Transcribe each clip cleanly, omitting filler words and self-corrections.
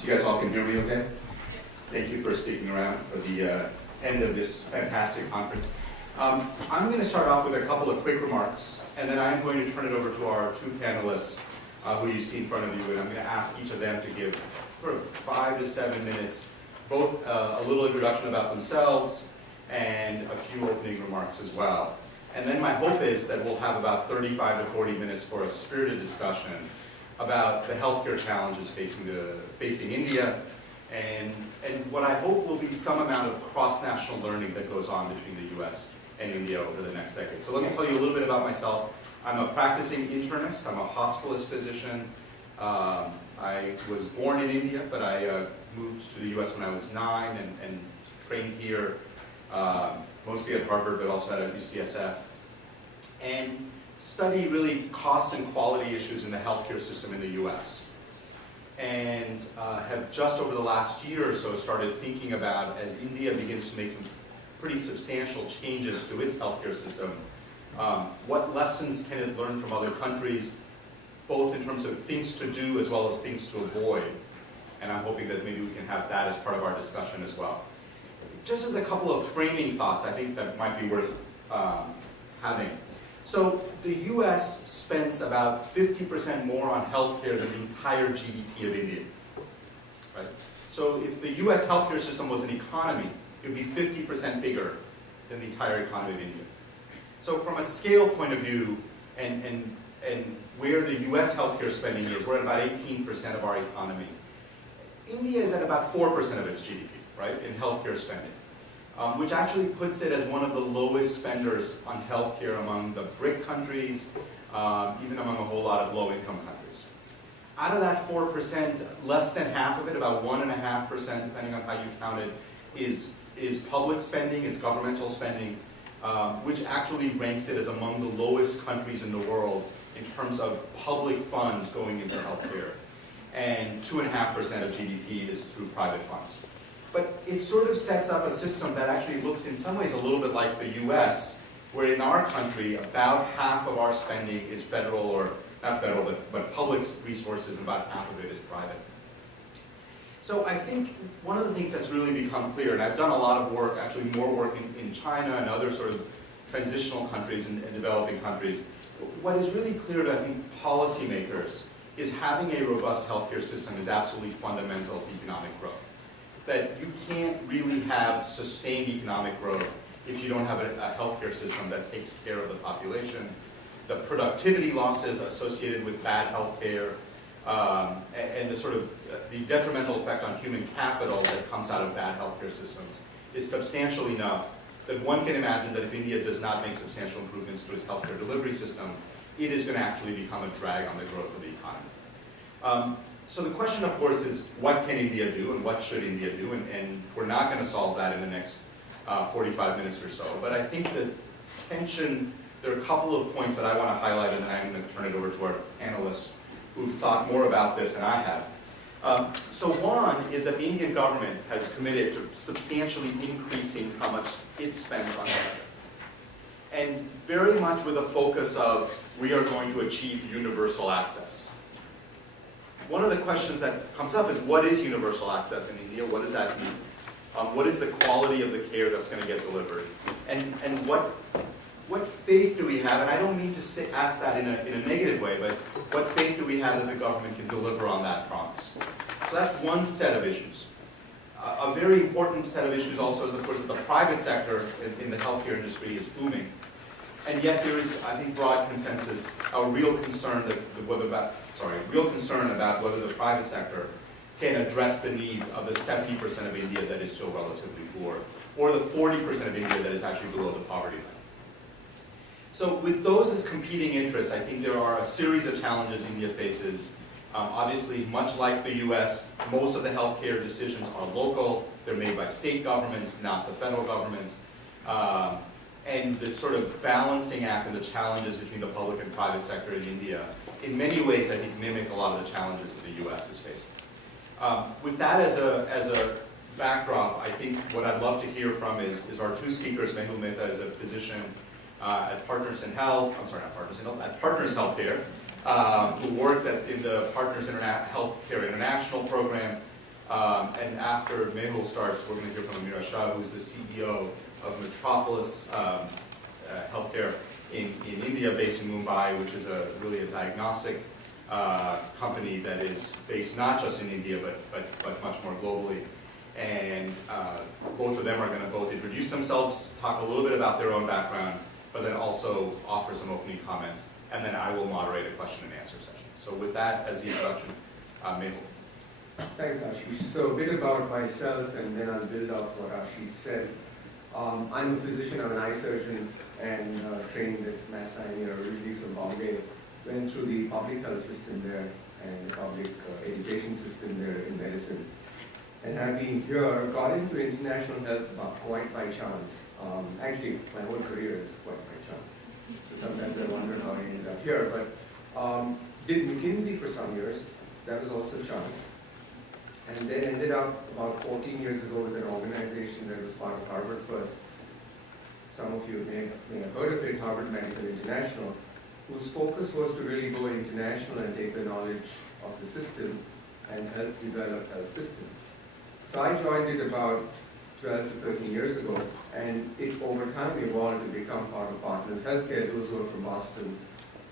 So you guys all can hear me okay? Thank you for sticking around for the end of this fantastic conference. I'm going to start off with a couple of quick remarks, and then I'm going to turn it over to our two panelists who you see in front of you, and I'm going to ask each of them to give sort of 5 to 7 minutes, both a little introduction about themselves and a few opening remarks as well. And then my hope is that we'll have about 35 to 40 minutes for a spirited discussion about the healthcare challenges facing India, and what I hope will be some amount of cross-national learning that goes on between the US and India over the next decade. So let me tell you a little bit about myself. I'm a practicing internist. I'm a hospitalist physician. I was born in India, but I moved to the US when I was 9 and trained here, mostly at Harvard, but also at UCSF. And study really cost and quality issues in the healthcare system in the US. And have just over the last year or so started thinking about, as India begins to make some pretty substantial changes to its healthcare system, what lessons can it learn from other countries, both in terms of things to do as well as things to avoid. And I'm hoping that maybe we can have that as part of our discussion as well. Just as a couple of framing thoughts, I think that might be worth having. So the US spends about 50% more on healthcare than the entire GDP of India. Right? So if the US healthcare system was an economy, it would be 50% bigger than the entire economy of India. So from a scale point of view, and where the US healthcare spending is, we're at about 18% of our economy. India is at about 4% of its GDP, right, in healthcare spending. Which actually puts it as one of the lowest spenders on healthcare among the BRIC countries, even among a whole lot of low-income countries. Out of that 4%, less than half of it, about 1.5%, depending on how you count it, is public spending, is governmental spending, which actually ranks it as among the lowest countries in the world in terms of public funds going into healthcare. And 2.5% of GDP is through private funds. But it sort of sets up a system that actually looks in some ways a little bit like the US, where in our country about half of our spending is federal, or not federal, but public resources, and about half of it is private. So I think one of the things that's really become clear, and I've done a lot of work, actually more work in China and other sort of transitional countries and developing countries, what is really clear to, I think, policymakers is having a robust healthcare system is absolutely fundamental to economic growth. That you can't really have sustained economic growth if you don't have a healthcare system that takes care of the population. The productivity losses associated with bad healthcare and the sort of the detrimental effect on human capital that comes out of bad healthcare systems is substantial enough that one can imagine that if India does not make substantial improvements to its healthcare delivery system, it is going to actually become a drag on the growth of the economy. So the question, of course, is what can India do and what should India do? And we're not going to solve that in the next 45 minutes or so. But I think that there are a couple of points that I want to highlight, and then I'm going to turn it over to our panelists who've thought more about this than I have. So one is that the Indian government has committed to substantially increasing how much it spends on healthcare. And very much with a focus of we are going to achieve universal access. One of the questions that comes up is what is universal access in India? What does that mean? What is the quality of the care that's going to get delivered? And what faith do we have? And I don't mean to ask that in a negative way, but what faith do we have that the government can deliver on that promise? So that's one set of issues. A very important set of issues also is, of course, that the private sector in the healthcare industry is booming. And yet there is, I think, broad consensus, a real concern about whether the private sector can address the needs of the 70% of India that is still relatively poor, or the 40% of India that is actually below the poverty line. So with those as competing interests, I think there are a series of challenges India faces. Obviously, much like the US, most of the healthcare decisions are local. They're made by state governments, not the federal government. And the sort of balancing act and the challenges between the public and private sector in India, in many ways, I think, mimic a lot of the challenges that the US is facing. With that as a backdrop, I think what I'd love to hear from is our two speakers. Mehul Mehta is a physician at Partners in Health, at Partners Healthcare, who works in the Partners Healthcare International program, And after Mehul starts, we're going to hear from Ameera Shah, who's the CEO of Metropolis Healthcare in India, based in Mumbai, which is really a diagnostic company that is based not just in India, but much more globally. And both of them are going to both introduce themselves, talk a little bit about their own background, but then also offer some opening comments, and then I will moderate a question and answer session. So with that as the introduction, Mehul. Thanks, Ashish. So a bit about myself, and then I'll build off what Ashish said. I'm a physician, I'm an eye surgeon, and trained at Mass Eye originally from Bombay. Went through the public health system there and the public education system there in medicine. And have been here, got into international health quite by chance. Actually, my whole career is quite by chance. So sometimes I wonder how I ended up here. But did McKinsey for some years. That was also chance. And then ended up about 14 years ago with an organization that was part of Harvard First. Some of you may have heard of it, Harvard Medical International, whose focus was to really go international and take the knowledge of the system and help develop health systems. So I joined it about 12 to 13 years ago, and it over time evolved to become part of Partners Healthcare. Those who are from Boston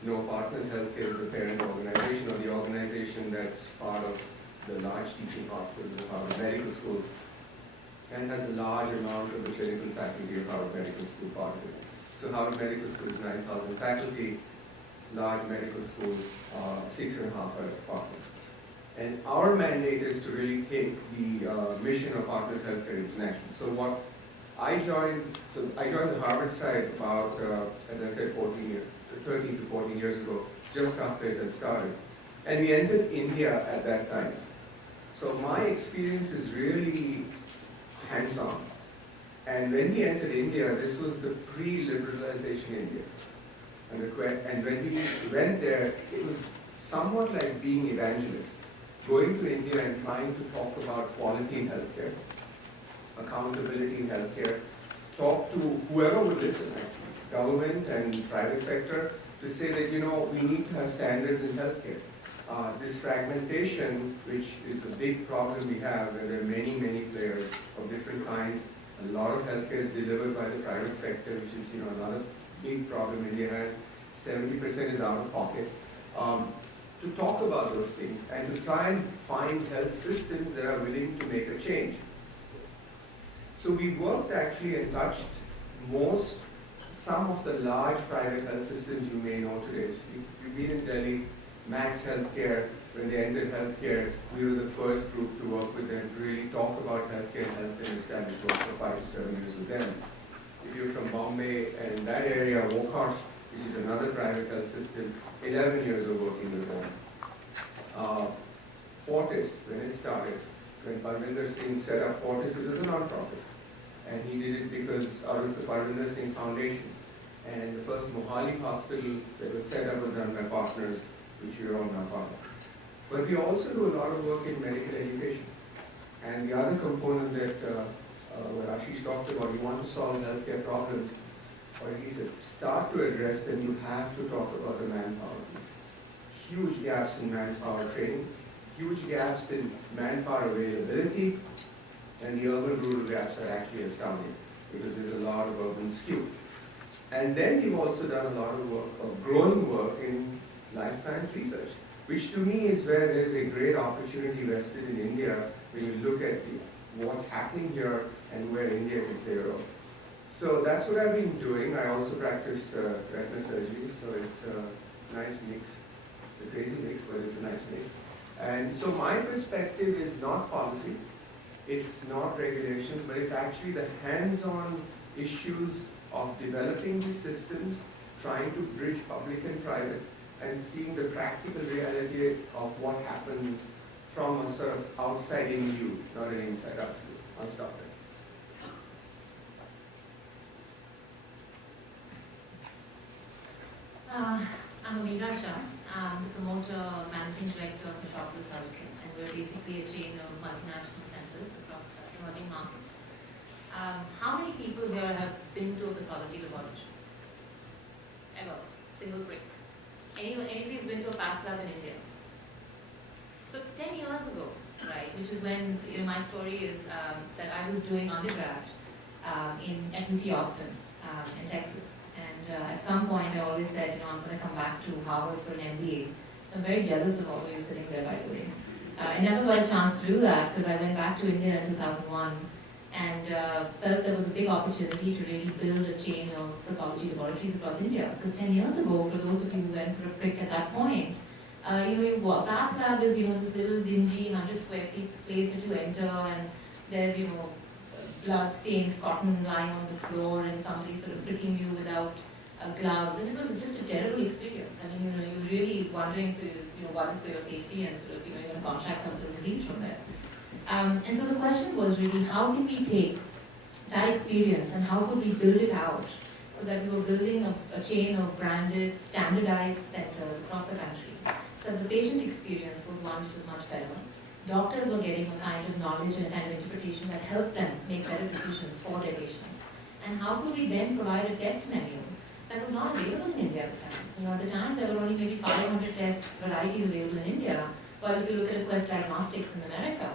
know Partners Healthcare is the parent organization, or the organization that's part of the large teaching hospitals of Harvard Medical School, and has a large amount of the clinical faculty of Harvard Medical School part of it. So Harvard Medical School is 9,000 faculty, large medical school, 6.5 partners. And our mandate is to really take the mission of Partners Healthcare International. So I joined the Harvard side about, as I said, 13 to 14 years ago, just after it had started. And we entered India at that time. So my experience is really hands-on. And when we entered India, this was the pre-liberalization India. And when we went there, it was somewhat like being evangelists, going to India and trying to talk about quality in healthcare, accountability in healthcare, talk to whoever would listen, actually, government and private sector, to say that, we need to have standards in healthcare. This fragmentation, which is a big problem we have, where there are many, many players of different kinds. A lot of healthcare is delivered by the private sector, which is another big problem India has. 70% is out of pocket. To talk about those things and to try and find health systems that are willing to make a change. So we worked actually and touched some of the large private health systems you may know today. So you've been in Delhi, Max Healthcare. When they entered healthcare, we were the first group to work with them to really talk about healthcare and health and establish work for 5 to 7 years with them. If you're from Bombay and that area, Wockhardt, which is another private health system, 11 years of working with them. Fortis, when it started, when Parvinder Singh set up Fortis, it was a non-profit. And he did it because out of the Parvinder Singh Foundation. And the first Mohali hospital that was set up was done by partners, which we are all now part of. But we also do a lot of work in medical education. And the other component that what Ashish talked about, you want to solve healthcare problems, or at least start to address them, you have to talk about the manpower piece. Huge gaps in manpower training, huge gaps in manpower availability, and the urban-rural gaps are actually astounding because there's a lot of urban skew. And then we've also done a lot of work, of growing work in life science research, which to me is where there's a great opportunity vested in India when you look at what's happening here and where India can play a role. So that's what I've been doing. I also practice retina surgery, so it's a nice mix. It's a crazy mix, but it's a nice mix. And so my perspective is not policy, it's not regulations, but it's actually the hands-on issues of developing the systems, trying to bridge public and private, and seeing the practical reality of what happens from a sort of outside-in view, not an inside-out view. I'll stop there. I'm Ameera Shah. I'm the promoter, managing director of Metropolis Healthcare, and we're basically a chain of multinational centers across emerging markets. How many people here have been to a pathology laboratory? Ever? Single break. Anybody's been to a path lab in India? So 10 years ago, right? Which is when, my story is that I was doing undergrad at UT Austin in Texas. And at some point I always said, I'm going to come back to Harvard for an MBA. So I'm very jealous of all of you sitting there, by the way. I never got a chance to do that because I went back to India in 2001 and felt there was a big opportunity to really build a chain of pathology laboratories across India. Because 10 years ago, for those of you who went for a prick at that point, your path lab is, this little dingy 100 square feet place that you enter, and there's, blood-stained cotton lying on the floor and somebody sort of pricking you without gloves, and it was just a terrible experience. I mean, you're really wondering for, worried for your safety and sort of, you're going to contract some sort of disease from there. And so the question was really, how can we take that experience and how could we build it out so that we were building a chain of branded, standardized centers across the country. So the patient experience was one which was much better. Doctors were getting a kind of knowledge and a kind of interpretation that helped them make better decisions for their patients. And how could we then provide a test menu that was not available in India at the time? At the time there were only maybe 500 tests varieties available in India, while if you look at Quest Diagnostics in America,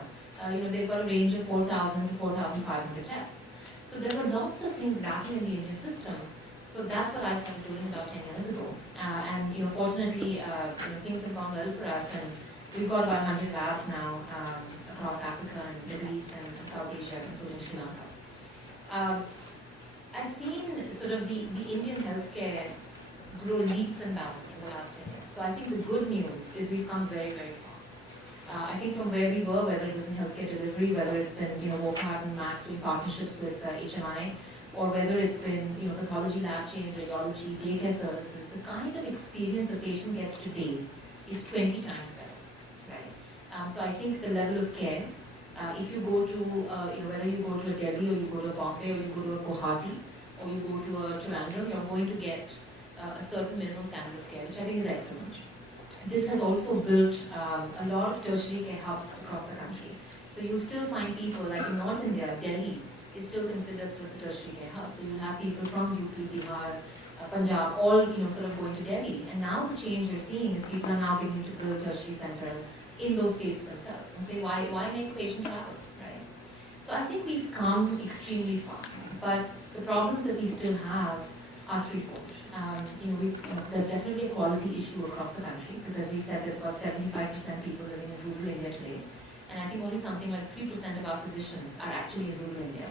they've got a range of 4,000 to 4,500 tests. So there were lots of things lacking in the Indian system. So that's what I started doing about 10 years ago. And fortunately, things have gone well for us, and we've got about 100 labs now across Africa and Middle East and South Asia, including Sri Lanka. I've seen sort of the Indian healthcare grow leaps and bounds in the last 10 years. So I think the good news is we've come very, very far. I think from where we were, whether it was in healthcare delivery, whether it's been, Wopat and Max doing partnerships with HMI, or whether it's been, pathology lab chains, radiology, daycare services, the kind of experience a patient gets today is 20 times better, right? So I think the level of care, if you go to, whether you go to a Delhi or you go to a Bombay or you go to a Guwahati or you go to a Trivandrum, you're going to get a certain minimum standard of care, which I think is excellent. This has also built a lot of tertiary care hubs across the country. So you'll still find people, like in North India, Delhi is still considered sort of the tertiary care hub. So you'll have people from UP, Bihar, Punjab, all sort of going to Delhi. And now the change you're seeing is people are now beginning to build tertiary centers in those states themselves and say, why make patient travel, right? So I think we've come extremely far, but the problems that we still have are threefold. There's definitely a quality issue across the country, because as we said, there's about 75% people living in rural India today. And I think only something like 3% of our physicians are actually in rural India.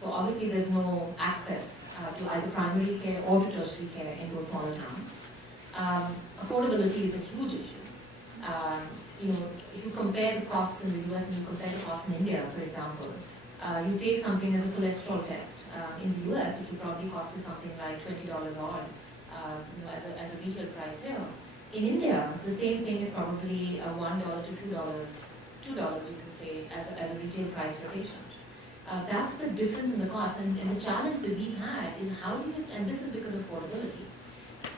So obviously there's no access to either primary care or to tertiary care in those smaller towns. Affordability is a huge issue. If you compare the costs in the US and you compare the costs in India, for example, you take something as a cholesterol test in the US, which will probably cost you something like $20 odd, as a retail price here. In India, the same thing is probably $1 to $2, you can say, as a retail price per patient. That's the difference in the cost, and the challenge that we've had is how do you, and this is because of affordability,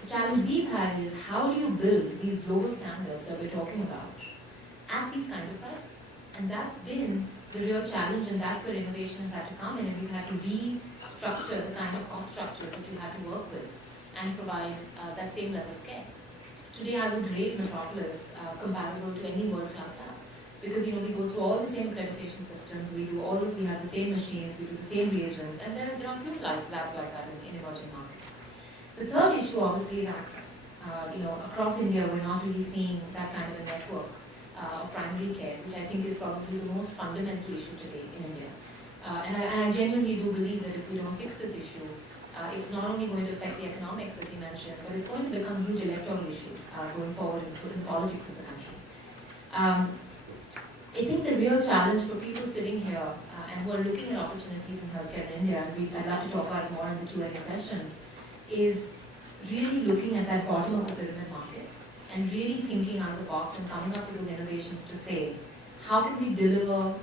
the challenge we've had is how do you build these global standards that we're talking about at these kind of prices? And that's been the real challenge, and that's where innovation has had to come in, and we've had to restructure the kind of cost structures that you had to work with and provide that same level of care. Today I would rate Metropolis comparable to any world-class lab. Because we go through all the same accreditation systems, we do all this, we have the same machines, we do the same reagents, and there are a few labs like that in emerging markets. The third issue obviously is access. Across India we're not really seeing that kind of a network of primary care, which I think is probably the most fundamental issue today in India. And I genuinely do believe that if we don't fix this issue, it's not only going to affect the economics, as he mentioned, but it's going to become a huge electoral issue going forward in politics of the country. I think the real challenge for people sitting here and who are looking at opportunities in healthcare in India, and I'd love to talk about it more in the Q&A session, is really looking at that bottom of the pyramid market and really thinking out of the box and coming up with those innovations to say, how can we deliver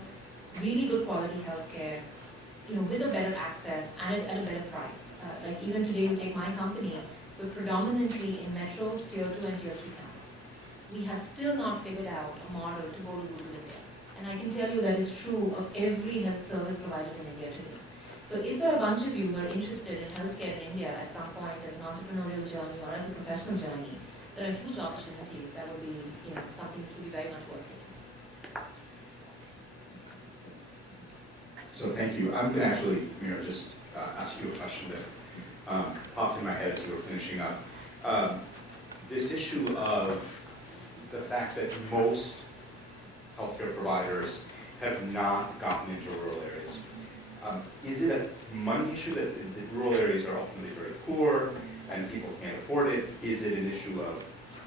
really good quality healthcare, with a better access and at a better price. Like even today, you take my company, we're predominantly in metros, tier 2 and tier 3 towns. We have still not figured out a model to go to rural India. And I can tell you that is true of every health service provided in India today. So if there are a bunch of you who are interested in healthcare in India at some point as an entrepreneurial journey or as a professional journey, there are huge opportunities that would be something to be very much worth taking. So thank you. I'm going to actually, Ameera, just ask you a question that popped in my head as you were finishing up. This issue of the fact that most healthcare providers have not gotten into rural areas. Is it a money issue that the rural areas are ultimately very poor and people can't afford it? Is it an issue of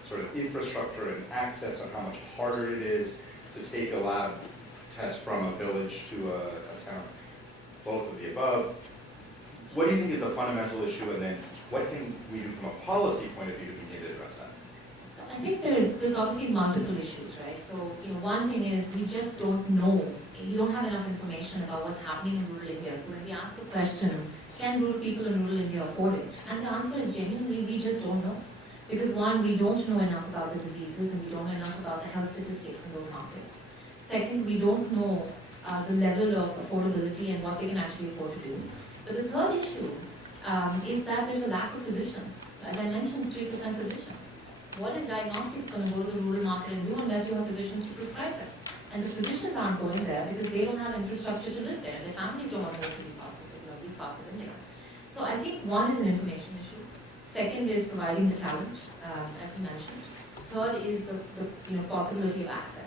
sort of infrastructure and access on how much harder it is to take a lab test from a village to a town? Both of the above. What do you think is the fundamental issue, and then what can we do from a policy point of view to begin to address that? So I think there's obviously multiple issues, right? So, one thing is we just don't know. We don't have enough information about what's happening in rural India. So when we ask a question, can rural people in rural India afford it? And the answer is genuinely, we just don't know. Because one, we don't know enough about the diseases and we don't know enough about the health statistics in those markets. Second, we don't know the level of affordability and what they can actually afford to do. But the third issue is that there's a lack of physicians. As I mentioned, 3% physicians. What is diagnostics going to go to the rural market and do unless you have physicians to prescribe them? And the physicians aren't going there because they don't have infrastructure to live there. Their families don't want to go to these parts of India. So I think one is an information issue. Second is providing the talent, as you mentioned. Third is the possibility of access.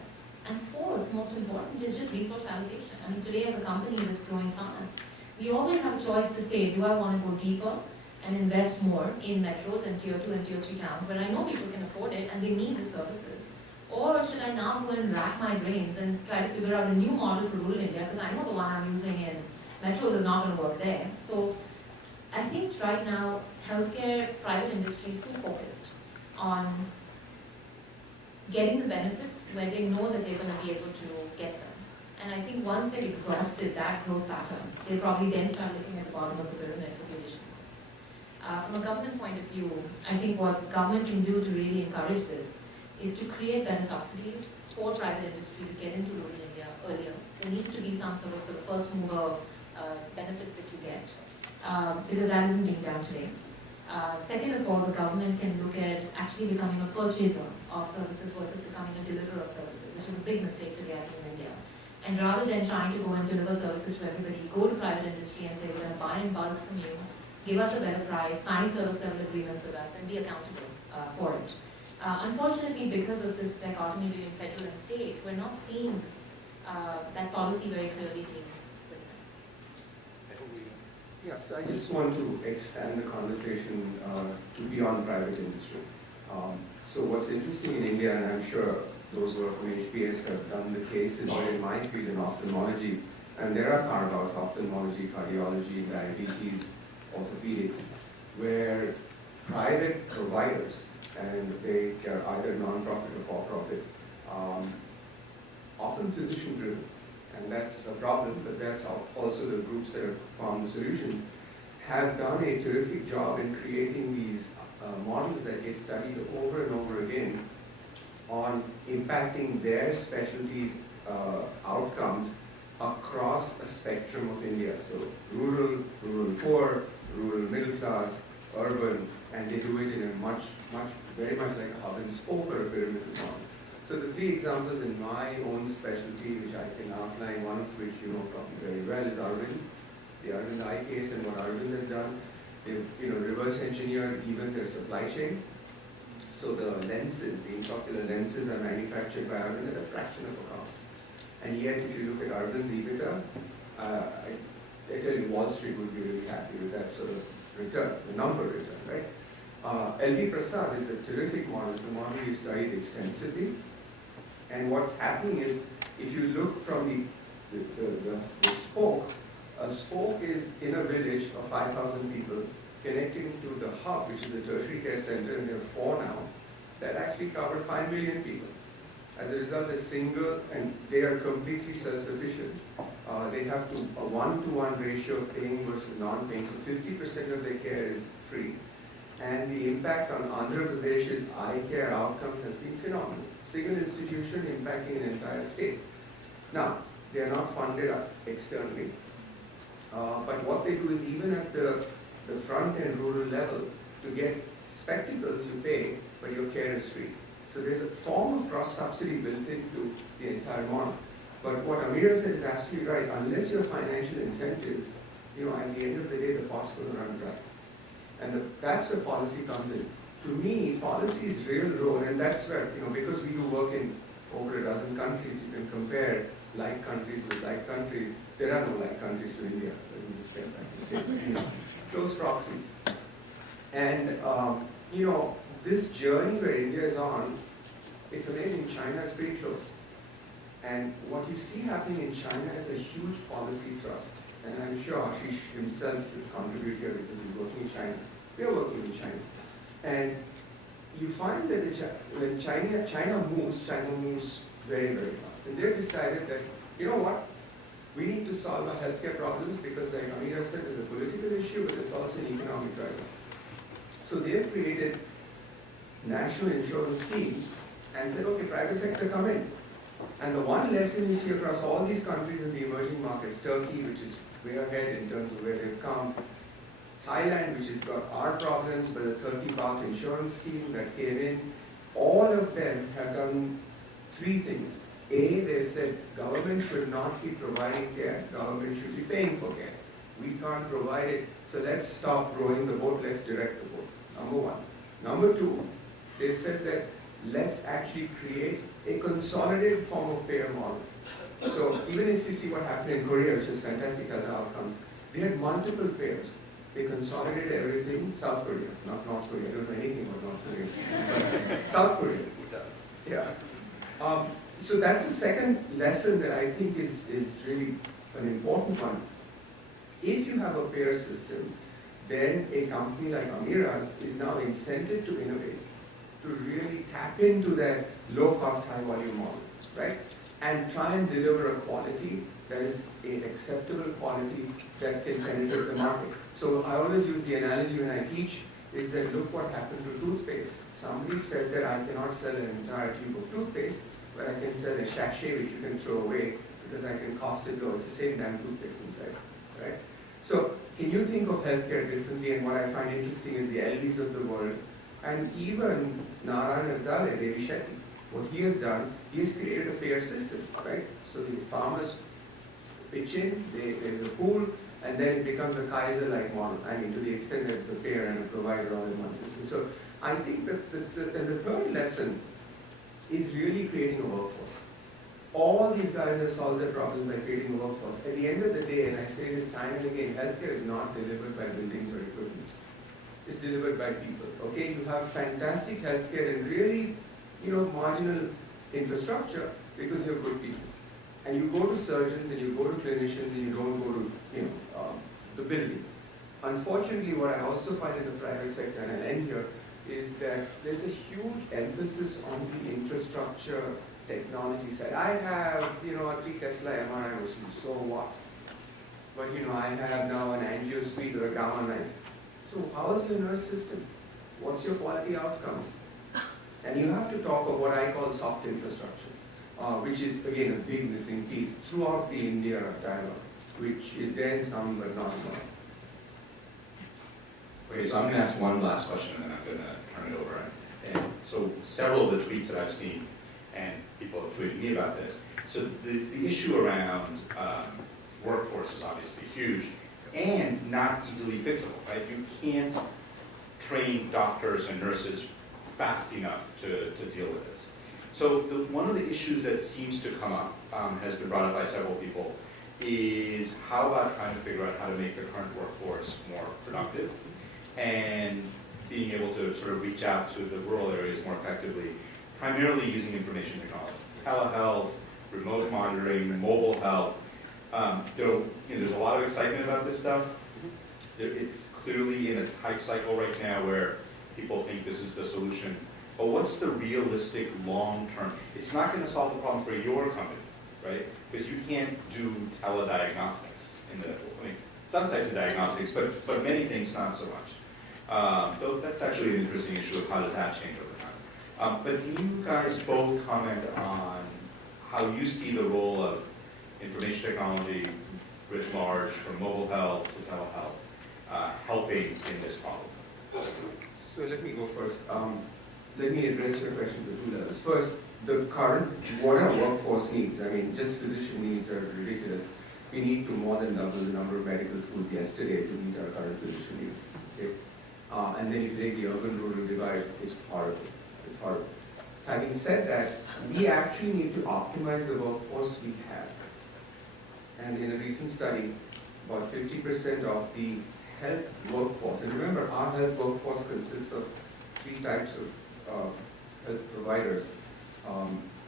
And fourth, most important, is just resource allocation. I mean, today as a company that's growing fast, we always have a choice to say, do I want to go deeper and invest more in metros and tier 2 and tier 3 towns where I know people can afford it and they need the services? Or should I now go and rack my brains and try to figure out a new model for rural India because I know the one I'm using in metros is not going to work there. So I think right now, healthcare private industry is too focused on getting the benefits where they know that they're going to be able to get them. And I think once they've exhausted that growth pattern, they'll probably then start looking at the bottom of the pyramid for the additional. From a government point of view, I think what government can do to really encourage this is to create better subsidies for private industry to get into rural India earlier. There needs to be some sort of first mover benefits that you get, because that isn't being done today. Second of all, the government can look at actually becoming a purchaser of services versus becoming a deliverer of services, which is a big mistake today I think in India. And rather than trying to go and deliver services to everybody, go to private industry and say, we're going to buy in bulk from you, give us a better price, sign service level agreements with us, and be accountable for it. Unfortunately, because of this dichotomy between federal and state, we're not seeing that policy very clearly being written. Yes, I just want to expand the conversation to beyond private industry. So what's interesting in India, and I'm sure those who are from HPS have done the cases where in my field in ophthalmology, and there are carve-outs, ophthalmology, cardiology, diabetes, orthopedics, where private providers, and they are either non-profit or for-profit, often physician-driven. And that's a problem, but that's also the groups that have found the solutions, have done a terrific job in creating these models that get studied over and over again on impacting their specialties outcomes across a spectrum of India. So rural, rural poor, rural middle class, urban, and they do it in a very much like a hub and spoke or a pyramid model. So the three examples in my own specialty, which I can outline, one of which you know probably very well, is Arvind. The Arvind eye case, and what Arvind has done, they've reverse engineered even their supply chain. So the lenses, the intraocular lenses, are manufactured by Arvind at a fraction of a cost. And yet, if you look at Arvind's EBITDA, I tell you, Wall Street would be really happy with that sort of return, the number return, right? LV Prasad is a terrific model. It's a model we studied extensively. And what's happening is, if you look from the spoke, a spoke is in a village of 5,000 people connecting to the hub, which is the tertiary care center, and there are 4 now, that actually cover 5 million people. As a result, a single, and they are completely self-sufficient. They have a 1-to-1 ratio of paying versus non-paying, so 50% of their care is free. And the impact on Andhra Pradesh's eye care outcomes has been phenomenal. Single institution impacting an entire state. Now, they are not funded externally, but what they do is even at the front-end rural level, to get spectacles you pay, but your care is free. So there's a form of cross-subsidy built into the entire model. But what Ameera said is absolutely right. Unless you have financial incentives, at the end of the day, the costs will run dry. And that's where policy comes in. To me, policy is real role, and that's where, because we do work in over a dozen countries, you can compare like countries with like countries. There are no like countries to India. Let me just step back and say, close proxies. And, this journey where India is on, it's amazing. China is pretty close. And what you see happening in China is a huge policy thrust. And I'm sure Ashish himself should contribute here because he's working in China. We are working in China. And you find that when China moves very, very fast. And they've decided that, we need to solve our healthcare problems because, like Ameera said, there's a political issue, but there's also an economic driver. So they've created national insurance schemes and said, okay, private sector come in. And the one lesson you see across all these countries in the emerging markets, Turkey, which is way ahead in terms of where they've come, Thailand, which has got our problems, but the 30-path insurance scheme that came in, all of them have done three things. A, they said government should not be providing care, government should be paying for care. We can't provide it, so let's stop rowing the boat, let's direct the boat. Number one. Number two, they said that let's actually create a consolidated form of payer model. So even if you see what happened in Korea, which is fantastic as outcomes, they had multiple payers. They consolidated everything. South Korea, not North Korea. I don't know anything about North Korea. But South Korea. Yeah. So that's the second lesson that I think is really an important one. If you have a payer system, then a company like Ameera's is now incented to innovate, to really tap into that low-cost, high-volume model, right? And try and deliver a quality that is an acceptable quality that can penetrate the market. So I always use the analogy when I teach is that look what happened to toothpaste. Somebody said that I cannot sell an entire tube of toothpaste, but I can sell a sachet which you can throw away because I can cost it low. It's the same damn toothpaste inside, right? So can you think of healthcare differently? And what I find interesting is the LVs of the world, and even Narayana Dale, Devi Shetty, what he has done, he has created a payer system, right? So the farmers pitch in, there's a pool, and then it becomes a Kaiser-like model. I mean, to the extent that it's a payer and a provider all in one system. So I think that and the third lesson is really creating a workforce. All these guys have solved their problems by creating a workforce. At the end of the day, and I say this time and again, healthcare is not delivered by buildings or equipment. It's delivered by people. Okay, you have fantastic healthcare and really, marginal infrastructure because you have good people. And you go to surgeons and you go to clinicians and you don't go to, the building. Unfortunately, what I also find in the private sector, and I'll end here, is that there's a huge emphasis on the infrastructure technology side. I have, a 3 Tesla MRI machine, so what? But, I have now an angio suite or a gamma knife. So how is your nurse system? What's your quality outcomes? And you have to talk of what I call soft infrastructure, which is, again, a big missing piece throughout the India dialogue, which is there in some but not in all. Okay, so I'm going to ask one last question and then I'm going to turn it over. And so several of the tweets that I've seen, and people have tweeted me about this, so the issue around workforce is obviously huge and not easily fixable, right? You can't train doctors and nurses fast enough to deal with this. So one of the issues that seems to come up, has been brought up by several people, is how about trying to figure out how to make the current workforce more productive and being able to sort of reach out to the rural areas more effectively, primarily using information technology, telehealth, remote monitoring, mobile health. There's a lot of excitement about this stuff. It's clearly in a hype cycle right now where people think this is the solution. But what's the realistic long-term? It's not going to solve the problem for your company, right? Because you can't do telediagnostics some types of diagnostics, but many things not so much. Though that's actually an interesting issue of how does that change over time. But can you guys both comment on how you see the role of information technology writ large, from mobile health to telehealth, helping in this problem? So let me go first. let me address your questions at two levels. First, the current, what our workforce needs, I mean, just physician needs are ridiculous. We need to more than double the number of medical schools yesterday to meet our current physician needs. Okay? And then if you take the urban-rural divide, it's horrible. It's horrible. Having said that, we actually need to optimize the workforce we have. And in a recent study, about 50% of the health workforce, and remember, our health workforce consists of three types of health providers.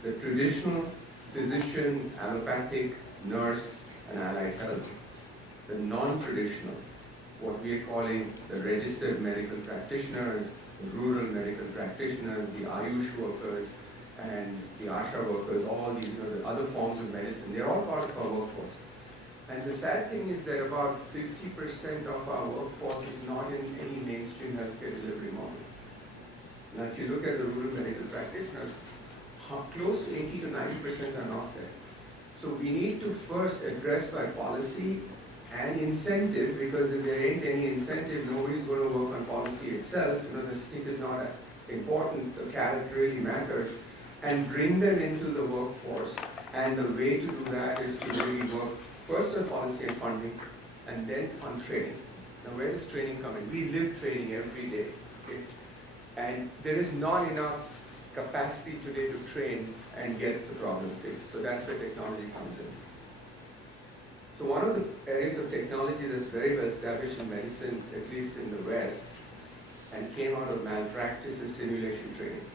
The traditional physician, allopathic, nurse, and allied health. The non-traditional, what we are calling the registered medical practitioners, the rural medical practitioners, the Ayush workers, and the Asha workers, all these, the other forms of medicine, they're all part of our workforce. And the sad thing is that about 50% of our workforce is not in any mainstream healthcare delivery model. Now, if you look at the rural medical practitioners, close to 80 to 90% are not there. So we need to first address by policy and incentive, because if there ain't any incentive, nobody's going to work on policy itself. The stick is not important, the carrot really matters, and bring them into the workforce. And the way to do that is to really work first on policy and funding, and then on training. Now, where does training come in? We live training every day, okay? And there is not enough capacity today to train and get the problem fixed. So that's where technology comes in. So one of the areas of technology that's very well established in medicine, at least in the West, and came out of malpractice is simulation training.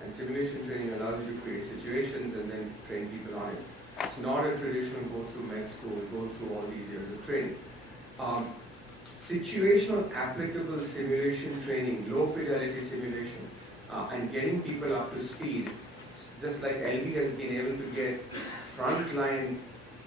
And simulation training allows you to create situations and then train people on it. It's not a traditional go through med school, go through all these years of training. Situational applicable simulation training, low fidelity simulation, and getting people up to speed, just like LV has been able to get frontline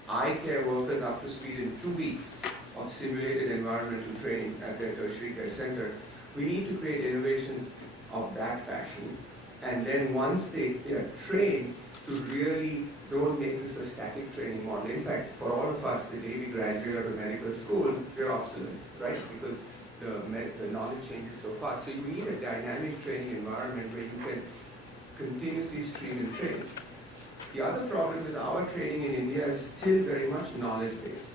eye care workers up to speed in 2 weeks of simulated environmental training at their tertiary care center. We need to create innovations of that fashion. And then once they are trained, to really don't make this a static training model. In fact, for all of us, the day we graduate out of medical school, we're obsolete, right? Because the knowledge changes so fast. So you need a dynamic training environment where you can continuously stream and train. The other problem is our training in India is still very much knowledge-based.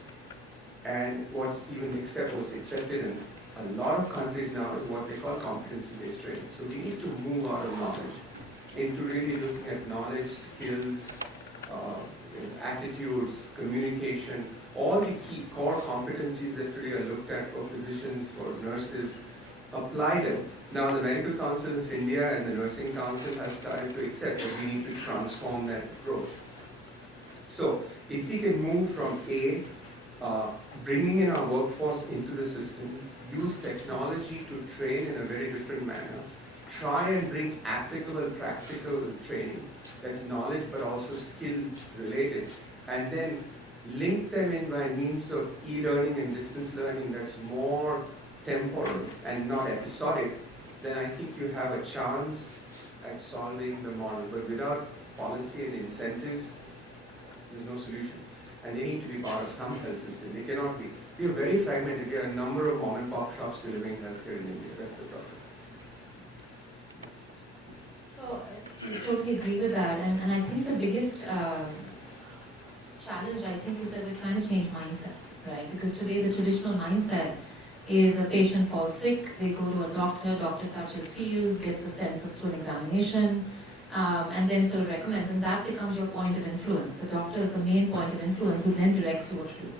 And what's accepted in a lot of countries now is what they call competency-based training. So we need to move out of knowledge into really looking at knowledge, skills, attitudes, communication, all the key core competencies that today are looked at for physicians, for nurses, apply them. Now the Medical Council of India and the Nursing Council has started to accept that we need to transform that approach. So if we can move from bringing in our workforce into the system, use technology to train in a very different manner, try and bring applicable, practical training that's knowledge but also skill related, and then link them in by means of e-learning and distance learning that's more temporal and not episodic, then I think you have a chance at solving the model. But without policy and incentives, there's no solution. And they need to be part of some health system. They cannot be. We are very fragmented. There are a number of mom and pop shops delivering healthcare in India. That's the problem. So I totally agree with that. And I think the biggest challenge, I think, is that we're trying to change mindsets, right? Because today the traditional mindset is a patient falls sick, they go to a doctor touches, feels, gets a sense of through an examination, and then sort of recommends, and that becomes your point of influence. The doctor is the main point of influence who then directs you what to do.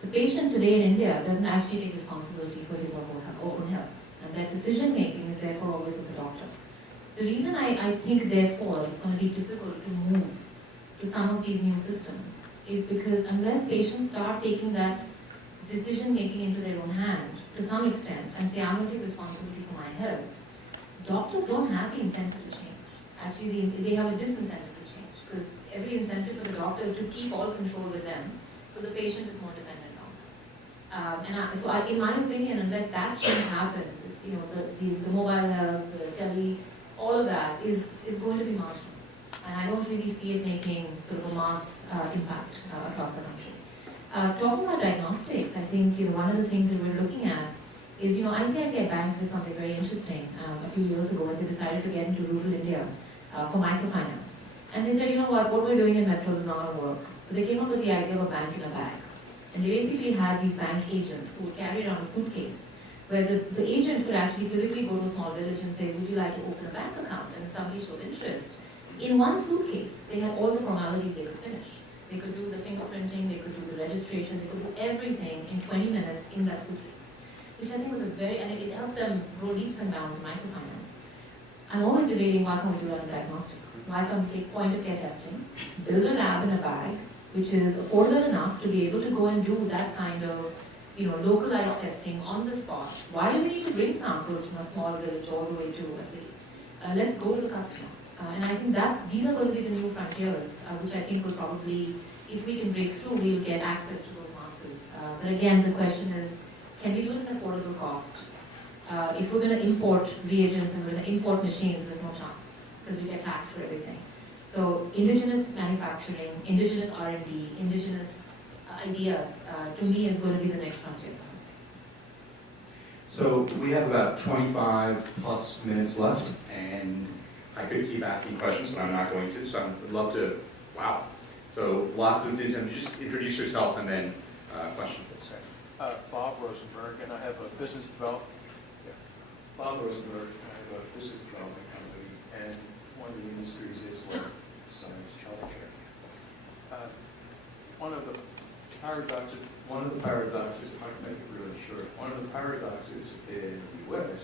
The patient today in India doesn't actually take responsibility for his or her own health, and that decision making is therefore always with the doctor. The reason I think therefore it's going to be difficult to move to some of these new systems is because unless patients start taking that decision making into their own hand to some extent and say, I'm going to take responsibility for my health, doctors don't have the incentive to change. Actually, they have a disincentive to change because every incentive for the doctor is to keep all control with them, so the patient is more dependent on. So in my opinion, unless that change happens, it's, the mobile health, the tele, all of that is going to be marginal. And I don't really see it making sort of a mass impact across the country. Talking about diagnostics, I think one of the things that we're looking at is, ICICI Bank did something very interesting a few years ago when they decided to get into rural India for microfinance. And they said, what we're doing in metros is not going to work. So they came up with the idea of a bank in a bag. And they basically had these bank agents who would carry around a suitcase where the agent could actually physically go to a small village and say, would you like to open a bank account? And if somebody showed interest, in one suitcase, they had all the formalities they could finish. They could do the fingerprinting, they could do the registration, they could do everything in 20 minutes in that suitcase, which I think was and it helped them grow leaps and bounds in microfinance. I'm always debating why can't we do that in diagnostics? Why can't we take point-of-care testing, build a lab in a bag, which is affordable enough to be able to go and do that kind of localized testing on the spot. Why do we need to bring samples from a small village all the way to a city? Let's go to the customer. And I think these are going to be the new frontiers, which I think will probably, if we can break through, we'll get access to those masses. But again, the question is, can we do it at an affordable cost? If we're going to import reagents and we're going to import machines, there's no chance, because we get taxed for everything. So indigenous manufacturing, indigenous R&D, indigenous ideas, to me is going to be the next frontier. So we have about 25 plus minutes left, and I could keep asking questions, but I'm not going to, so I would love to, wow. So lots of enthusiasm. Just introduce yourself and then question. Bob Rosenberg, and I have a business development. Yeah. Bob Rosenberg, and I have a business development company, and one of the industries is life science healthcare. One of the paradoxes, I'll make it really short. One of the paradoxes in the U.S.,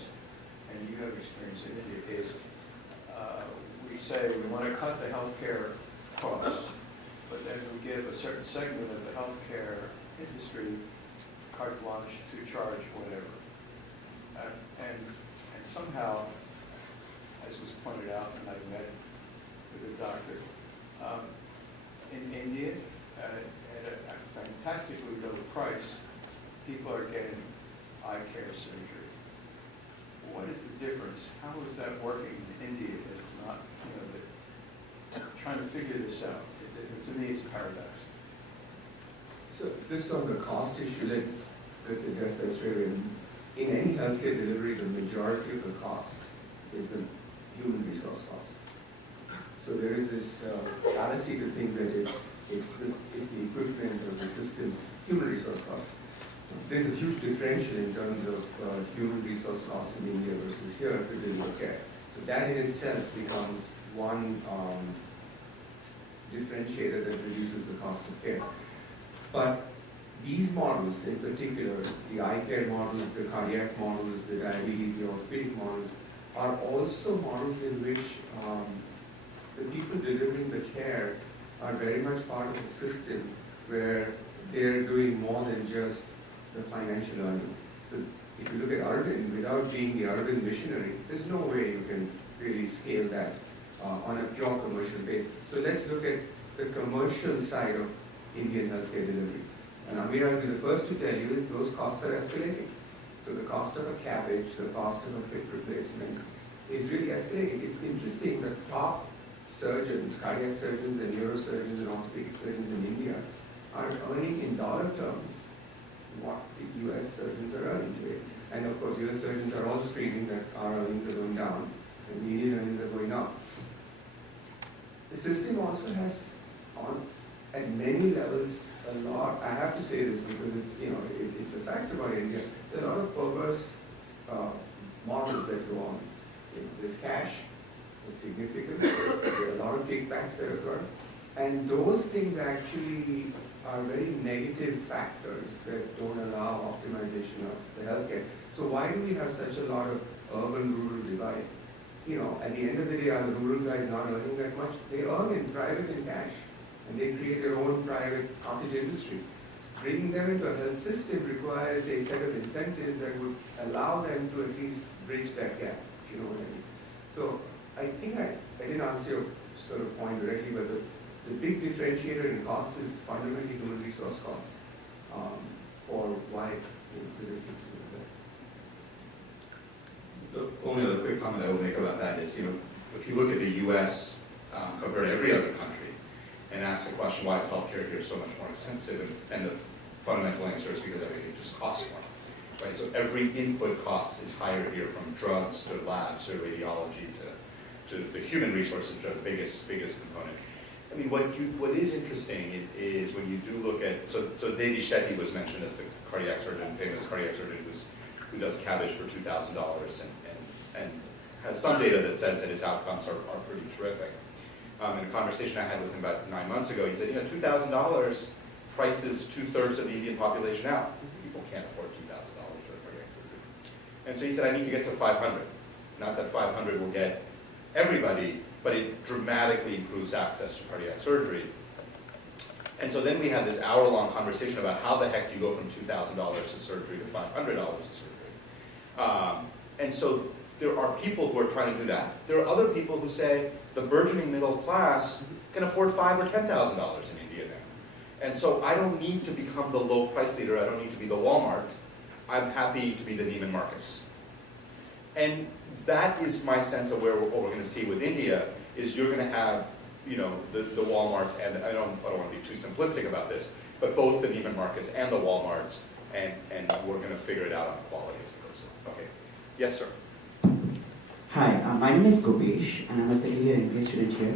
and you have experience in India, is we say we want to cut the healthcare costs, but then we give a certain segment of the healthcare industry carte blanche to charge whatever. And somehow, as was pointed out, and I've met with a doctor, in India, at a fantastically low price, people are getting eye care surgery. What is the difference? How is that working in India that it's not, trying to figure this out? To me, it's a paradox. So just on the cost issue, let's address that straight away. In any healthcare delivery, the majority of the cost is the human resource cost. So there is this fallacy to think that it's the equivalent of the system human resource cost. There's a huge differential in terms of human resource costs in India versus here to deliver care. So that in itself becomes one differentiator that reduces the cost of care. But these models in particular, the eye care models, the cardiac models, the diabetes, the orthopedic models, are also models in which the people delivering the care are very much part of a system where they're doing more than just the financial earning. So if you look at urban, without being the urban missionary, there's no way you can really scale that on a pure commercial basis. So let's look at the commercial side of Indian healthcare delivery. And Ameera will be the first to tell you that those costs are escalating. So the cost of a cabbage, the cost of a hip replacement is really escalating. It's interesting that top surgeons, cardiac surgeons and neurosurgeons and orthopedic surgeons in India are earning in dollar terms what the US surgeons are earning today. And of course, US surgeons are all screaming that our earnings are going down and the Indian earnings are going up. The system also has, at many levels, a lot. I have to say this because it's a fact about India. There are a lot of perverse models that go on. There's cash, it's significant. There are a lot of kickbacks that occur, and those things actually are very negative factors that don't allow optimization of the healthcare. So why do we have such a lot of urban-rural divide? At the end of the day, are the rural guys not earning that much? They earn in private and cash, and they create their own private cottage industry. Bringing them into a health system requires a set of incentives that would allow them to at least bridge that gap. You know what I mean? So I think I didn't answer your sort of point directly, but the big differentiator in cost is fundamentally human resource cost for why the difference is there. The only other quick comment I will make about that is, if you look at the U.S. Compared to every other country, and ask the question, why is healthcare here so much more expensive? And the fundamental answer is because everything just costs more. right? So every input cost is higher here, from drugs to labs to radiology to the human resources, which are the biggest component. I mean, what is interesting is when you do look at, so Devi Shetty was mentioned as the cardiac surgeon, famous cardiac surgeon who does CABG for $2,000 and has some data that says that his outcomes are pretty terrific. In a conversation I had with him about 9 months ago, he said, $2,000 prices 2/3 of the Indian population out. People can't afford $2,000 for a cardiac surgery. And so he said, I need to get to 500. Not that 500 will get everybody, but it dramatically improves access to cardiac surgery. And so then we had this hour-long conversation about how the heck do you go from $2,000 a surgery to $500 a surgery. And so there are people who are trying to do that. There are other people who say the burgeoning middle class can afford $5,000 or $10,000 in India now. And so I don't need to become the low price leader. I don't need to be the Walmart. I'm happy to be the Neiman Marcus. And that is my sense of what we're going to see with India, is you're going to have, the Walmarts, and I don't want to be too simplistic about this, but both the Neiman Marcus and the Walmarts, and we're going to figure it out on quality as it goes. Okay. Yes, sir. Hi, my name is Gopesh, and I'm a second year MBA student here.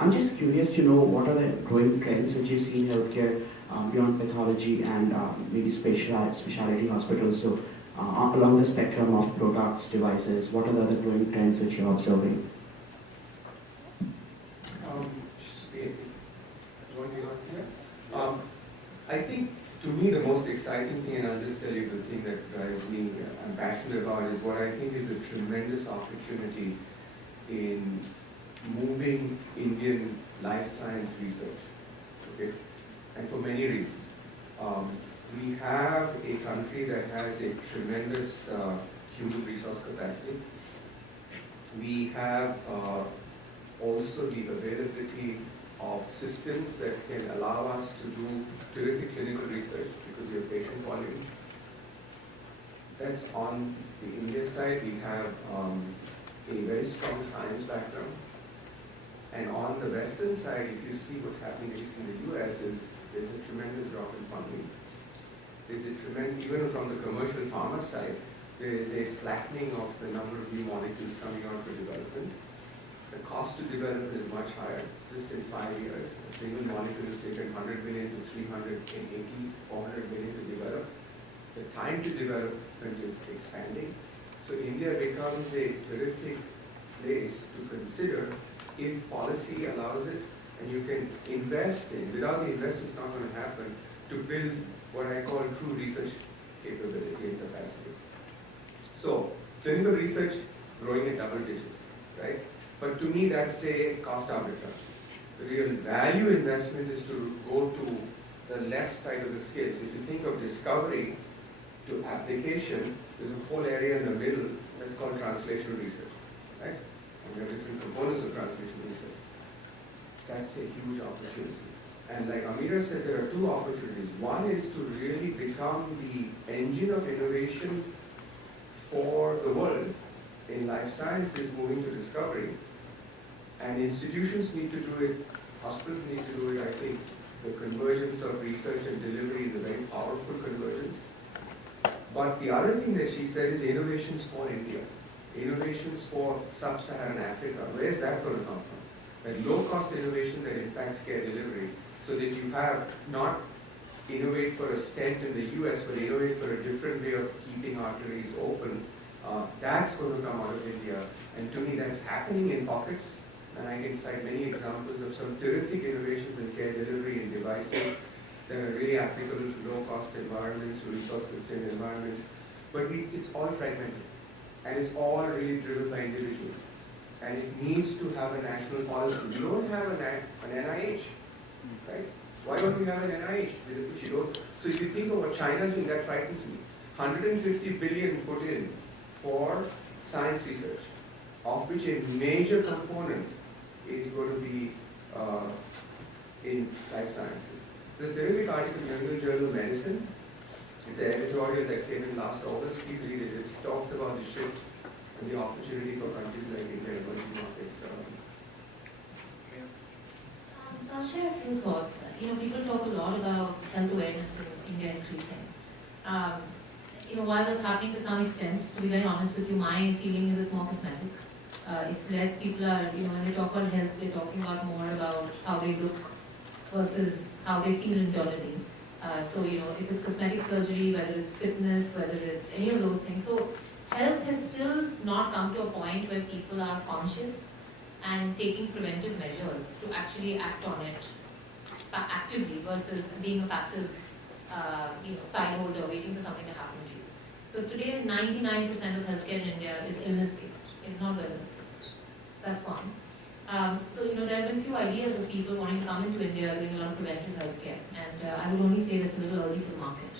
I'm just curious to know what are the growing trends which you see in healthcare beyond pathology and maybe specialty hospitals. So along the spectrum of products, devices, what are the other growing trends which you're observing? I think, to me, the most exciting thing, and I'll just tell you the thing that drives me, I'm passionate about, is what I think is a tremendous opportunity in moving Indian life science research, okay? And for many reasons. We have a country that has a tremendous human resource capacity. We have also the availability of systems that can allow us to do terrific clinical research because of your patient volumes. That's on the India side. We have a very strong science background. And on the Western side, if you see what's happening at least in the US, there's a tremendous drop in funding. There's a tremendous, even from the commercial pharma side, there is a flattening of the number of new molecules coming out for development. The cost to develop is much higher. Just in 5 years, a single molecule has taken 100 million to 380, 400 million to develop. The time to development is expanding. So India becomes a terrific place to consider if policy allows it, and you can invest in, without the investment it's not going to happen, to build what I call true research capability and capacity. So, clinical research growing at double digits, right? But to me, that's a cost arbitrage. The real value investment is to go to the left side of the scale. So if you think of discovery to application, there's a whole area in the middle that's called translational research, right? And there are different components of translational research. That's a huge opportunity. And like Ameera said, there are two opportunities. One is to really become the engine of innovation for the world in life sciences, moving to discovery. And institutions need to do it, hospitals need to do it. I think the convergence of research and delivery is a very powerful convergence. But the other thing that she said is innovations for India, innovations for sub-Saharan Africa. Where is that going to come from? That low-cost innovation that impacts care delivery, so that you have not innovate for a stent in the US, but innovate for a different way of keeping arteries open. That's going to come out of India. And to me, that's happening in pockets. And I can cite many examples of some terrific innovations in care delivery and devices that are really applicable to low-cost environments, to resource-constrained environments. But it's all fragmented. And it's all really driven by individuals. And it needs to have a national policy. We don't have an NIH, right? Why don't we have an NIH? If you don't, so if you think of what China's doing, that frightens me. 150 billion put in for science research, of which a major component is going to be in life sciences. There's a terrific article in the New England Journal of Medicine. It's an editorial that came in last August. Please read it. It talks about the shift and the opportunity for countries like India and emerging markets. So I'll share a few thoughts. People talk a lot about health awareness in India increasing. while that's happening to some extent, to be very honest with you, my feeling is it's more cosmetic. It's less people are, when they talk about health, they're talking about more about how they look versus how they feel internally. So, if it's cosmetic surgery, whether it's fitness, whether it's any of those things. So, health has still not come to a point where people are conscious and taking preventive measures to actually act on it actively versus being a passive, side holder waiting for something to happen to you. So today, 99% of healthcare in India is illness-based. It's not wellness-based. That's one. So, there have been few ideas of people wanting to come into India doing a lot of preventive healthcare. And I would only say that's a little early for the market.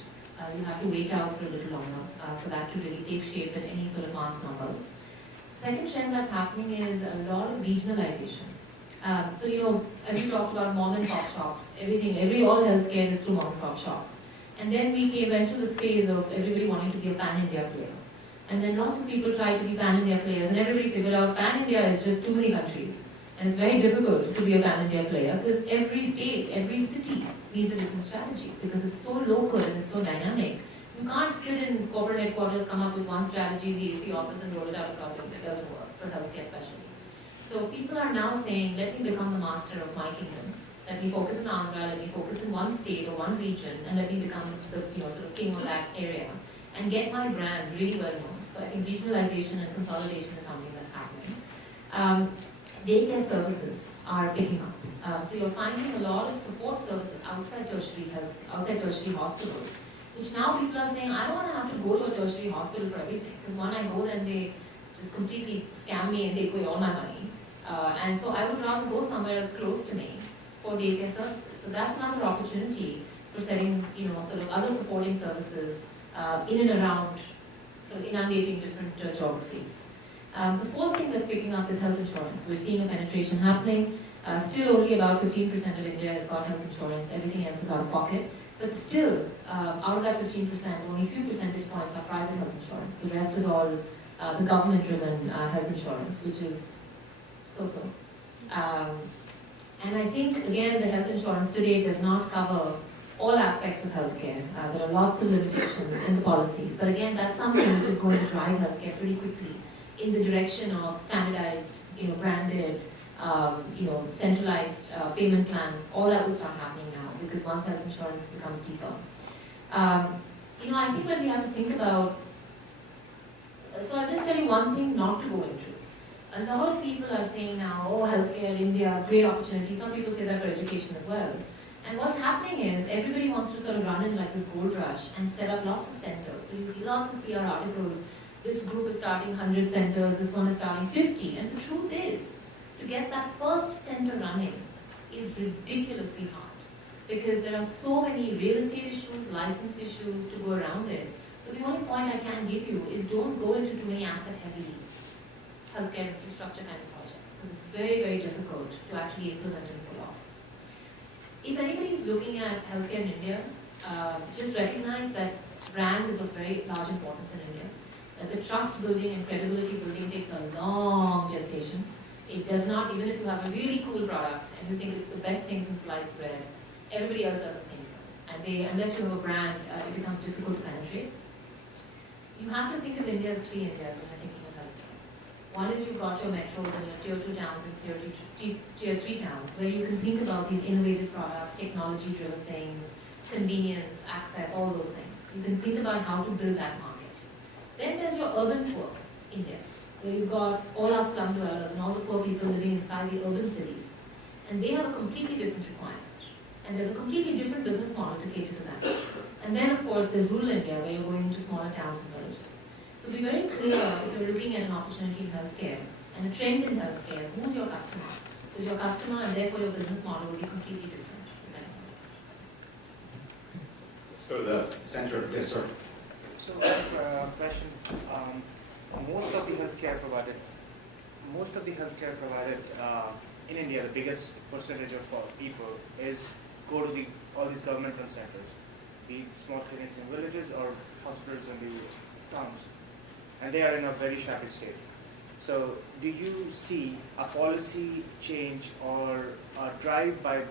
You have to wait out for a little longer for that to really take shape in any sort of mass numbers. Second trend that's happening is a lot of regionalization. So, as you talked about mom and pop shops, all healthcare is through mom and pop shops. And then we went through this phase of everybody wanting to be a pan-India player. And then lots of people tried to be pan-India players, and everybody figured out pan-India is just too many countries. And it's very difficult to be a pan-India player because every state, every city needs a different strategy because it's so local and it's so dynamic. You can't sit in corporate headquarters, come up with one strategy in the AC office and roll it out across India. It doesn't work for healthcare especially. So people are now saying, let me become the master of my kingdom. Let me focus in Andhra, let me focus in one state or one region, and let me become the sort of king of that area and get my brand really well known. So I think regionalization and consolidation is something that's happening. Daycare services are picking up. So you're finding a lot of support services outside tertiary health, outside tertiary hospitals, which now people are saying, I don't want to have to go to a tertiary hospital for everything. Because when I go, then they just completely scam me and take away all my money. And so I would rather go somewhere else close to me for daycare services. So that's another opportunity for setting, sort of other supporting services in and around, sort of inundating different geographies. The fourth thing that's picking up is health insurance. We're seeing a penetration happening. Still only about 15% of India has got health insurance. Everything else is out of pocket. But still, out of that 15%, only a few percentage points are private health insurance. The rest is all the government-driven health insurance, which is so-so. And I think, again, the health insurance today does not cover all aspects of healthcare. There are lots of limitations in the policies. But again, that's something which is going to drive healthcare pretty quickly in the direction of standardized, branded, centralized payment plans. All that will start happening now because once health insurance becomes deeper. I think when we have to think about, so I'll just tell you one thing not to go into. A lot of people are saying now, oh, healthcare, India, great opportunity. Some people say that for education as well. And what's happening is everybody wants to sort of run in like this gold rush and set up lots of centers. So you see lots of PR articles. This group is starting 100 centers, this one is starting 50. And the truth is, to get that first center running is ridiculously hard. Because there are so many real estate issues, license issues to go around it. So the only point I can give you is don't go into too many asset-heavy healthcare infrastructure kind of projects. Because it's very, very difficult to actually implement and pull off. If anybody is looking at healthcare in India, just recognize that brand is of very large importance in India. That the trust building and credibility building takes a long gestation. It does not, even if you have a really cool product and you think it's the best thing since sliced bread, everybody else doesn't think so. And unless you have a brand, it becomes difficult to penetrate. You have to think of India as three Indias when you're thinking of healthcare. One is you've got your metros and your tier 2 towns and tier 3 towns, where you can think about these innovative products, technology-driven things, convenience, access, all those things. You can think about how to build that market. Then there's your urban poor India, where you've got all our slum dwellers and all the poor people living inside the urban cities. And they have a completely different requirement. And there's a completely different business model to cater to that. And then, of course, there's rural India, where you're going into smaller towns and villages. So be very clear if you're looking at an opportunity in healthcare and a trend in healthcare, who's your customer? Because your customer and therefore your business model will be completely different. Let's go to the center. Yes, sir. So, question. Most of the healthcare provided in India, the biggest percentage of people go to all these government-run centers, be it small clinics in villages or hospitals in the towns, and they are in a very shabby state. So, do you see a policy change or a drive by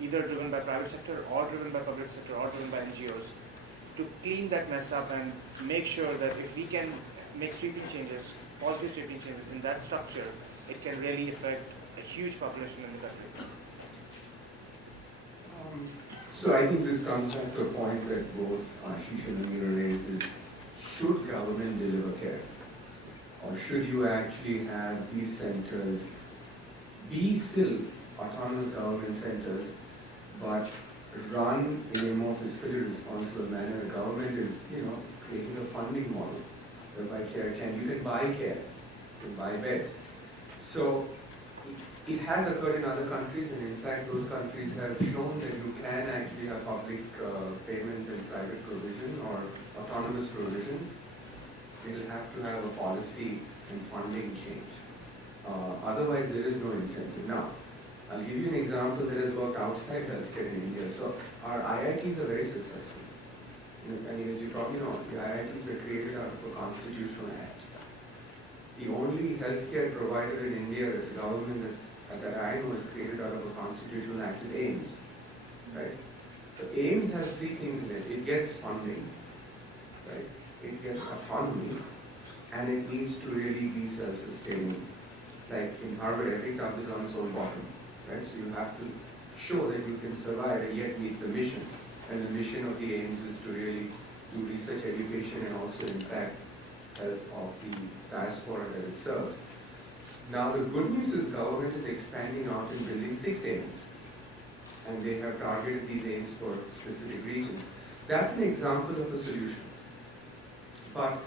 either driven by private sector or driven by public sector or driven by NGOs to clean that mess up and make sure that if we can make sweeping changes, positive sweeping changes in that structure, it can really affect a huge population in the country. So I think this comes back to a point that both Ashish and Ameera raised is, should government deliver care? Or should you actually have these centers be still autonomous government centers, but run in a more fiscally responsible manner? The government is, creating a funding model whereby you can buy care, you can buy beds. So it has occurred in other countries, and in fact those countries have shown that you can actually have public payment and private provision or autonomous provision. You'll have to have a policy and funding change. Otherwise there is no incentive. Now, I'll give you an example that has worked outside healthcare in India. So our IITs are very successful. And as you probably know, the IITs were created out of a constitutional act. The only healthcare provider in India that's government that I know is created out of a constitutional act is AIIMS, right? So AIIMS has three things in it. It gets funding, right? It gets autonomy, and it needs to really be self-sustaining. Like in Harvard, every tub is on its own bottom, right? So you have to show that you can survive and yet meet the mission. And the mission of the AIIMS is to really do research, education, and also impact health of the diaspora that it serves. Now the good news is government is expanding out and building 6 AIIMS. And they have targeted these AIIMS for specific regions. That's an example of a solution. But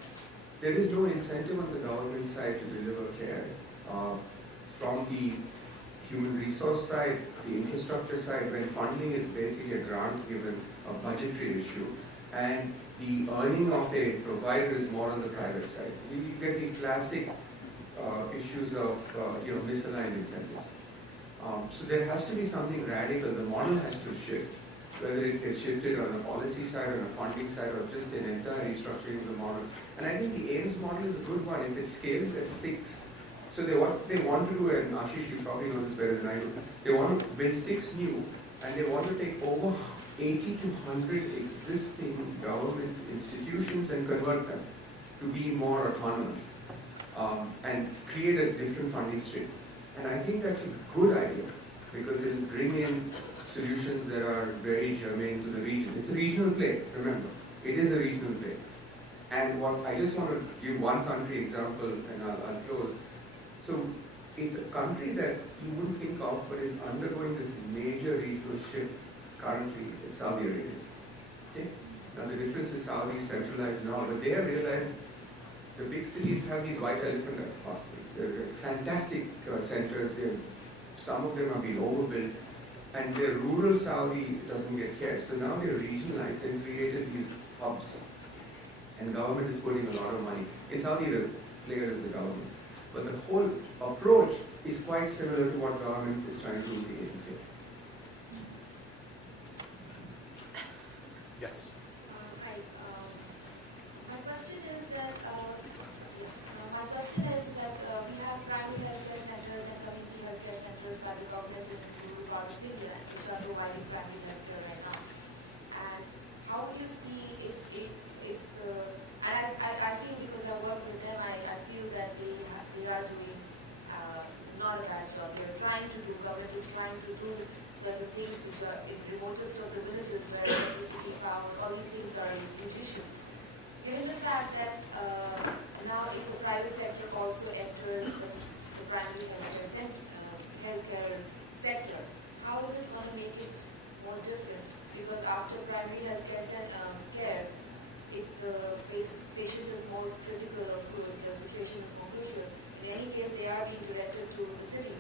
there is no incentive on the government side to deliver care. From the human resource side, the infrastructure side, when funding is basically a grant given, a budgetary issue, and the earning of a provider is more on the private side. You get these classic issues of misaligned incentives. So there has to be something radical. The model has to shift, whether it gets shifted on a policy side, on a funding side, or just an entire restructuring of the model. And I think the AIIMS model is a good one if it scales at 6. So what they want to do, and Ashish, you probably know this better than I do, they want to build 6 new, and they want to take over 80 to 100 existing government institutions and convert them to be more autonomous and create a different funding stream. And I think that's a good idea because it will bring in solutions that are very germane to the region. It's a regional play, remember. It is a regional play. And I just want to give one country example, and I'll close. So it's a country that you wouldn't think of, but is undergoing this major regional shift currently. It's Saudi Arabia. Okay? Now the difference is Saudi is centralized now, but they have realized the big cities have these white elephant hospitals. They're fantastic centers. Some of them have been overbuilt, and their rural Saudi doesn't get care. So now they're regionalized and created these hubs. And government is putting a lot of money. In Saudi, the player is the government. But the whole approach is quite similar to what government is trying to do with the agency. Yes. Hi. My question is that we have private healthcare centers and community healthcare centers by the government in rural part of India, which are providing primary healthcare right now. And how do you see if and I feel because I work with them, I feel that they are doing not a bad job. They are trying to do, government is trying to do certain things which are in remotest of the villages where electricity, power, all these things are a huge issue. Given the fact that now if the private sector also enters the primary healthcare sector, how is it going to make it more different? Because after primary healthcare care, if the patient is more critical or the situation is more crucial, in any case they are being directed to the city.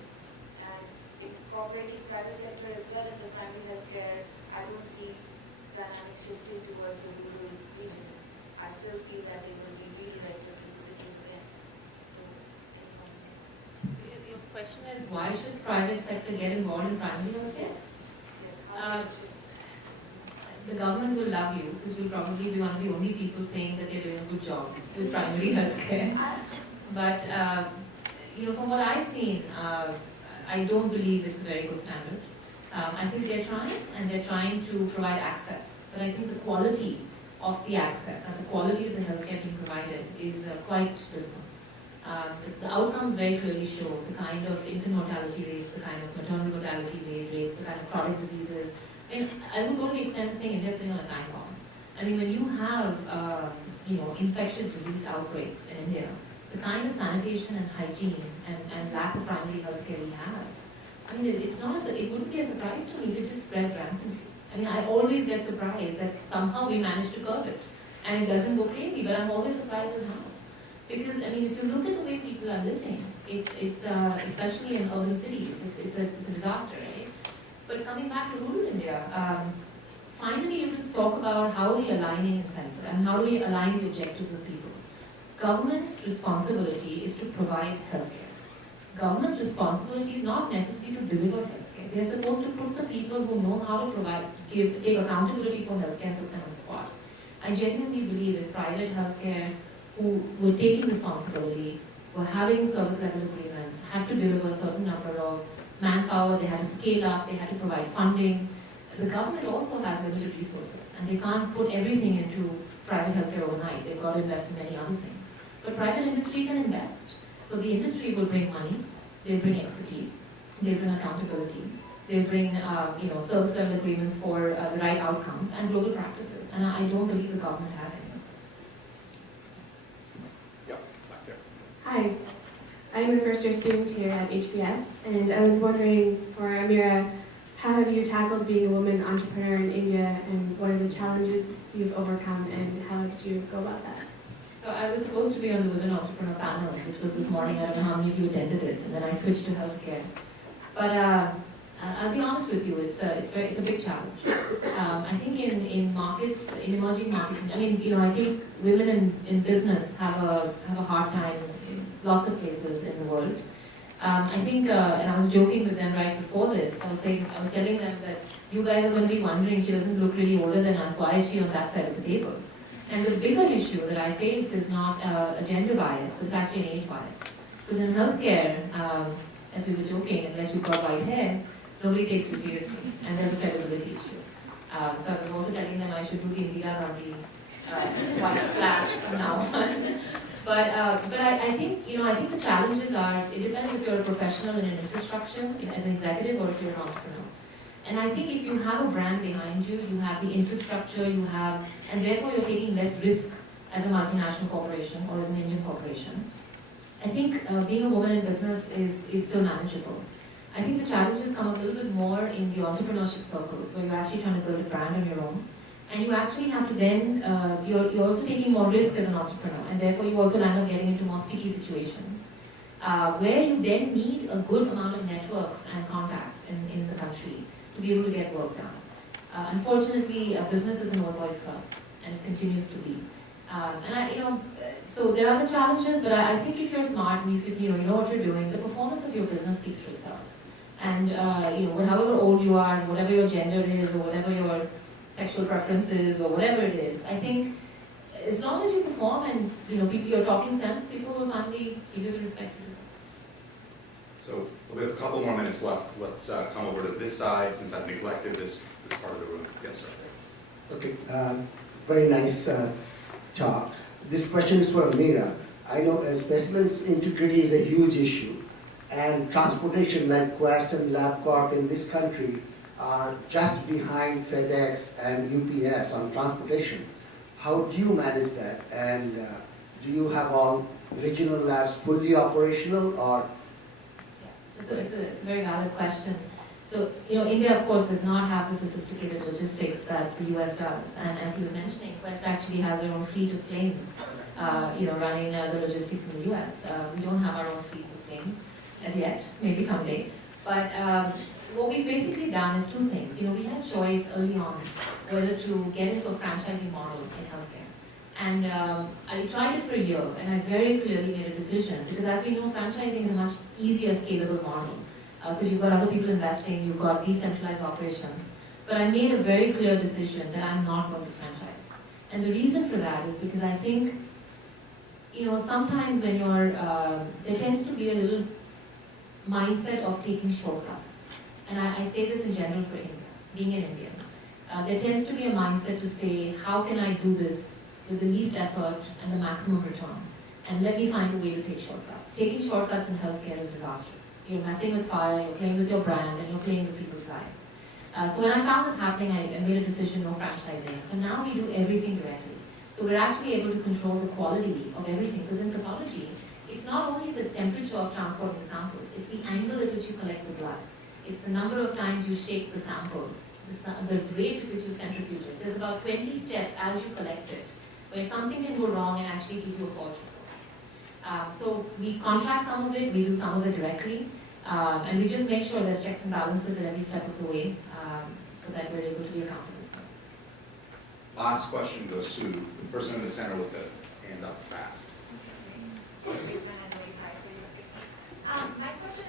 And incorporating private sector as well in the primary healthcare, I don't see dynamics shifting towards the rural region. I still feel that they will be redirected to the cities again. So, any comments? So your question is, why should private sector get involved in primary healthcare? Yes, how does it shift? The government will love you because you'll probably be one of the only people saying that they're doing a good job with primary healthcare. But from what I've seen, I don't believe it's a very good standard. I think they're trying, and they're trying to provide access. But I think the quality of the access and the quality of the healthcare being provided is quite dismal. The outcomes very clearly show the kind of infant mortality rates, the kind of maternal mortality rates, the kind of chronic diseases. I mean, I would go to the extent of saying India's sitting on a time bomb. I mean, when you have, infectious disease outbreaks in India, the kind of sanitation and hygiene and lack of primary health care we have, I mean, it wouldn't be a surprise to me if it just spreads rampantly. I mean, I always get surprised that somehow we manage to curb it and it doesn't go crazy, but I'm always surprised as how. Because, I mean, if you look at the way people are living, it's especially in urban cities, it's a disaster, right? But coming back to rural India, finally you can talk about how we are aligning incentives and how do we align the objectives of people. Government's responsibility is to provide healthcare. Government's responsibility is not necessarily to deliver healthcare. They're supposed to put the people who know how to provide, take accountability for healthcare and put them on the spot. I genuinely believe in private healthcare who were taking responsibility, were having service level agreements, had to deliver a certain number of manpower, they had to scale up, they had to provide funding. The government also has limited resources and they can't put everything into private healthcare overnight. They've got to invest in many other things. But private industry can invest. So the industry will bring money, they'll bring expertise, they'll bring accountability, they'll bring service level agreements for the right outcomes and global practices. And I don't believe the government has any. Yeah, back there. Hi, I'm a first year student here at HBS, and I was wondering for Ameera, how have you tackled being a woman entrepreneur in India, and what are the challenges you've overcome, and how did you go about that? So I was supposed to be on the Women Entrepreneur panel, which was this morning. I don't know how many of you attended it, and then I switched to healthcare. But I'll be honest with you, it's a big challenge. I think in markets, in emerging markets, I mean, I think women in business have a hard time in lots of places in the world. I think, and I was joking with them right before this. I was telling them that you guys are going to be wondering, she doesn't look really older than us. Why is she on that side of the table? And the bigger issue that I face is not a gender bias, but it's actually an age bias. Because in healthcare, as we were joking, unless you've got white hair, nobody takes you seriously, and there's a credibility issue. So I was also telling them I should do the Indira Gandhi white splash now. But I think the challenges are, it depends if you're a professional in an infrastructure, as an executive, or if you're an entrepreneur. And I think if you have a brand behind you, you have the infrastructure, and therefore you're taking less risk as a multinational corporation or as an Indian corporation. I think being a woman in business is still manageable. I think the challenges come up a little bit more in the entrepreneurship circles, where you're actually trying to build a brand on your own. And you actually have to then, you're also taking more risk as an entrepreneur, and therefore you also land up getting into more sticky situations, where you then need a good amount of networks and contacts in the country to be able to get work done. Unfortunately, business is an old boys club, and it continues to be. So there are the challenges, but I think if you're smart and if you know what you're doing, the performance of your business speaks for itself. And however old you are, whatever your gender is, or whatever your sexual preferences, or whatever it is, I think as long as you perform and you're talking sense, people will finally give you the respect you deserve. So we have a couple more minutes left. Let's come over to this side since I've neglected this part of the room. Yes, sir. Okay, very nice talk. This question is for Ameera. I know specimens integrity is a huge issue, and transportation like Quest and LabCorp in this country are just behind FedEx and UPS on transportation. How do you manage that? And do you have all regional labs fully operational, or? Yeah, it's a very valid question. So, India, of course, does not have the sophisticated logistics that the US does. And as he was mentioning, Quest actually has their own fleet of planes, running the logistics in the US. We don't have our own fleets of planes as yet, maybe someday. But what we've basically done is two things. We had choice early on whether to get into a franchising model in healthcare. And I tried it for a year, and I very clearly made a decision, because as we know, franchising is a much easier scalable model. Because you've got other people investing, you've got decentralized operations. But I made a very clear decision that I'm not going to franchise. And the reason for that is because I think, sometimes when there tends to be a little mindset of taking shortcuts. And I say this in general for India, being an Indian. there tends to be a mindset to say, how can I do this with the least effort and the maximum return? And let me find a way to take shortcuts. Taking shortcuts in healthcare is disastrous. You're messing with fire, you're playing with your brand, and you're playing with people's lives. So when I found this happening, I made a decision, no franchising. So now we do everything directly. So we're actually able to control the quality of everything, because in pathology, it's not only the temperature of transporting samples, it's the angle at which you collect the blood. It's the number of times you shake the sample, the rate at which you centrifuge it. There's about 20 steps as you collect it, where something can go wrong and actually give you a false report. So we contract some of it, we do some of it directly, and we just make sure there's checks and balances at every step of the way, so that we're able to be accountable. Last question goes to the person in the center with the hand up fast. My question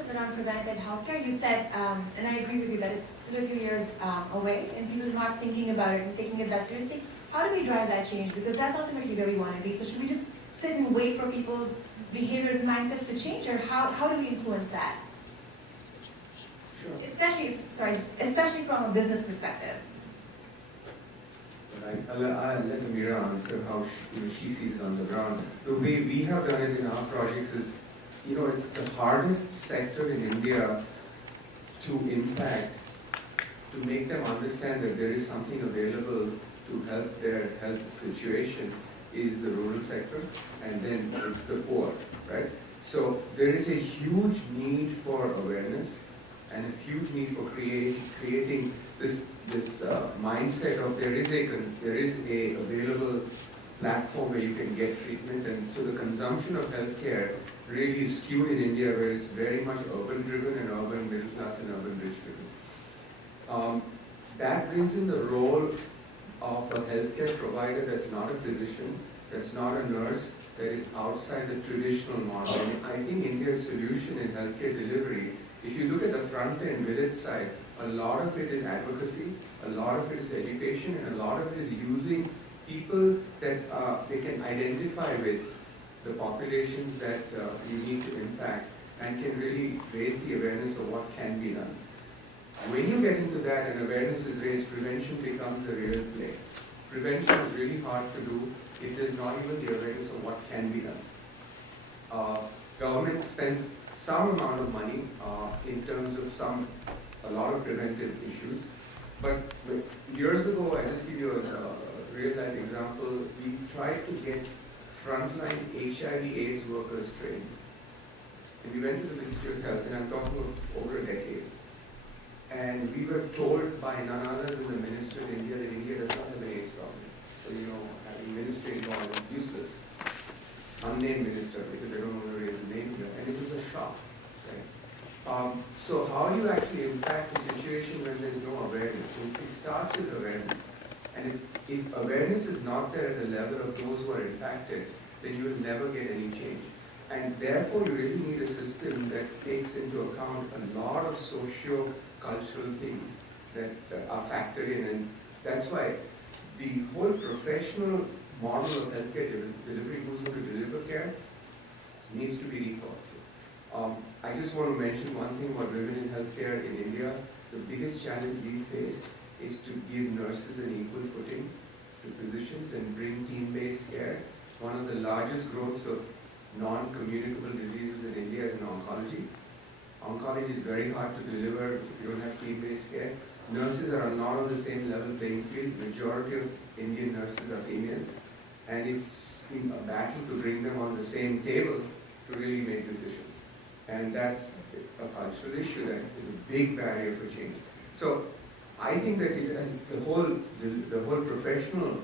is around preventive healthcare. You said, and I agree with you, that it's still a few years away, and people are not thinking about it and taking it that seriously. How do we drive that change? Because that's ultimately where we want to be. So should we just sit and wait for people's behaviors and mindsets to change, or how do we influence that? Sure. Especially from a business perspective. I'll let Ameera answer how she sees it on the ground. The way we have done it in our projects is, it's the hardest sector in India to impact, to make them understand that there is something available to help their health situation is the rural sector, and then it's the poor, right? So there is a huge need for awareness and a huge need for creating this mindset of there is a available platform where you can get treatment, and so the consumption of healthcare really is skewed in India, where it's very much urban driven and urban middle class and urban rich driven. That brings in the role of a healthcare provider that's not a physician, that's not a nurse, that is outside the traditional model. And I think India's solution in healthcare delivery, if you look at the front end village side, a lot of it is advocacy, a lot of it is education, and a lot of it is using people that they can identify with, the populations that you need to impact, and can really raise the awareness of what can be done. When you get into that and awareness is raised, prevention becomes the real play. Prevention is really hard to do if there's not even the awareness of what can be done. Government spends some amount of money in terms of a lot of preventive issues, but years ago, I just give you a real life example, we tried to get frontline HIV/AIDS workers trained. And we went to the Ministry of Health, and I'm talking of over a decade. And we were told by none other than the Minister of India that India does not have an AIDS problem. So, having ministry involved is useless. Unnamed minister, because I don't want to raise the name here. And it was a shock. Right? So how do you actually impact the situation when there's no awareness? So it starts with awareness. And if awareness is not there at the level of those who are impacted, then you will never get any change. And therefore, you really need a system that takes into account a lot of socio-cultural things that are factored in. And that's why the whole professional model of healthcare delivery, who's going to deliver care, needs to be rethought. I just want to mention one thing about women in healthcare in India. The biggest challenge we face is to give nurses an equal footing to physicians and bring team-based care. One of the largest growths of non-communicable diseases in India is in oncology. Oncology is very hard to deliver if you don't have team-based care. Nurses are not on the same level playing field. Majority of Indian nurses are females. And it's been a battle to bring them on the same table to really make decisions. And that's a cultural issue that is a big barrier for change. So I think that the whole professional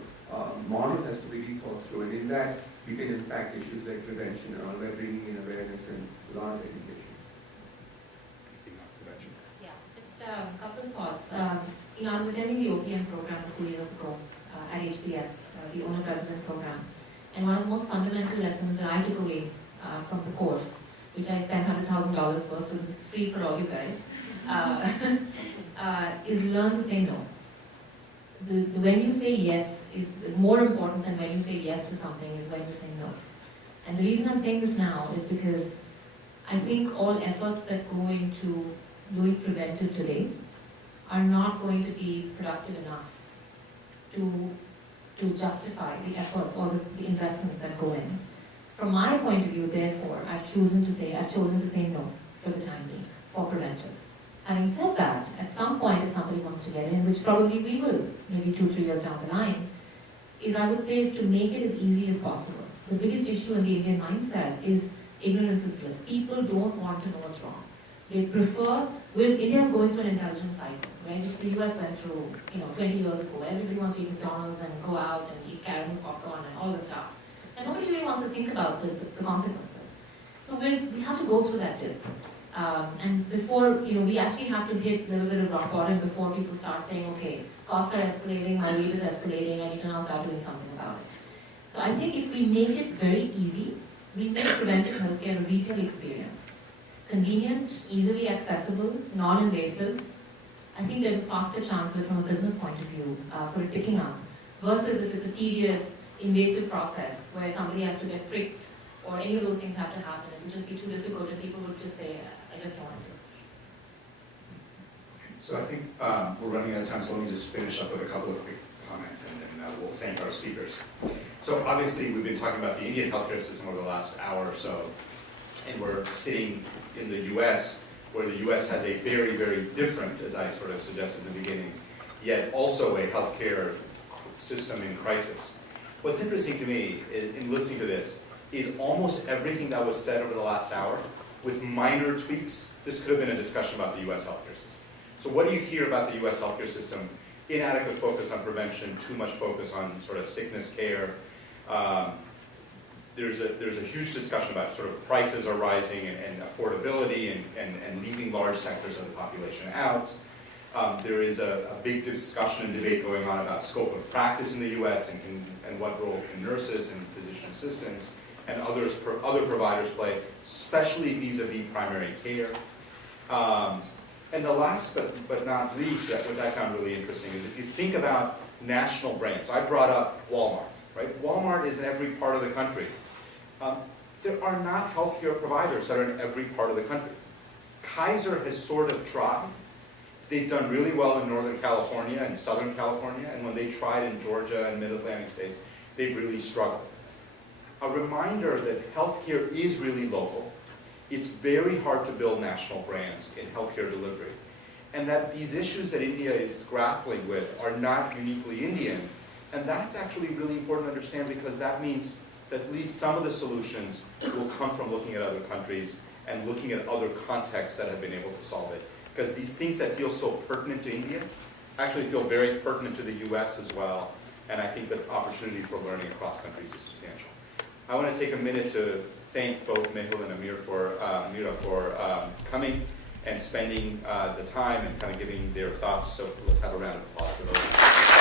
model has to be rethought through, and in that we can impact issues like prevention and all by bringing in awareness and a lot of education. Yeah, just a couple of thoughts. I was attending the OPM program a few years ago at HBS, the owner-president program, and one of the most fundamental lessons that I took away from the course, which I spent $100,000 for, so this is free for all you guys, is learn to say no. When you say yes is more important than when you say yes to something is when you say no. And the reason I'm saying this now is because I think all efforts that go into doing preventive today are not going to be productive enough to justify the efforts or the investments that go in. From my point of view, therefore, I've chosen to say no for the time being for preventive. Having said that, at some point, if somebody wants to get in, which probably we will, maybe 2-3 years down the line, I would say is to make it as easy as possible. The biggest issue in the Indian mindset is ignorance is bliss. People don't want to know what's wrong. They prefer, India is going through an intelligence cycle, right, which the US went through, 20 years ago. Everybody wants to eat McDonald's and go out and eat caramel popcorn and all that stuff. And nobody really wants to think about the consequences. So we have to go through that dip. And before, we actually have to hit a little bit of rock bottom before people start saying, okay, costs are escalating, my rate is escalating, I need to now start doing something about it. So I think if we make it very easy, we make preventive healthcare a retail experience. Convenient, easily accessible, non-invasive. I think there's a faster chance of it from a business point of view for it picking up, versus if it's a tedious, invasive process where somebody has to get pricked or any of those things have to happen. It would just be too difficult and people would just say, I just don't want to do it. So I think we're running out of time, so let me just finish up with a couple of quick comments and then we'll thank our speakers. So obviously we've been talking about the Indian healthcare system over the last hour or so, and we're sitting in the US, where the US has a very, very different, as I sort of suggested in the beginning, yet also a healthcare system in crisis. What's interesting to me in listening to this is almost everything that was said over the last hour, with minor tweaks, this could have been a discussion about the US healthcare system. So what do you hear about the US healthcare system? Inadequate focus on prevention, too much focus on sort of sickness care. There's a huge discussion about sort of prices are rising and affordability and leaving large sectors of the population out. There is a big discussion and debate going on about scope of practice in the US and what role can nurses and physician assistants and other providers play, especially vis-a-vis primary care. And the last but not least, what I found really interesting is if you think about national brands. I brought up Walmart, right? Walmart is in every part of the country. There are not healthcare providers that are in every part of the country. Kaiser has sort of tried. They've done really well in Northern California and Southern California, and when they tried in Georgia and Mid-Atlantic states, they've really struggled. A reminder that healthcare is really local. It's very hard to build national brands in healthcare delivery. And that these issues that India is grappling with are not uniquely Indian. And that's actually really important to understand, because that means that at least some of the solutions will come from looking at other countries and looking at other contexts that have been able to solve it. Because these things that feel so pertinent to India actually feel very pertinent to the US as well. And I think the opportunity for learning across countries is substantial. I want to take a minute to thank both Mehul and Ameera for coming and spending the time and kind of giving their thoughts. So let's have a round of applause for those.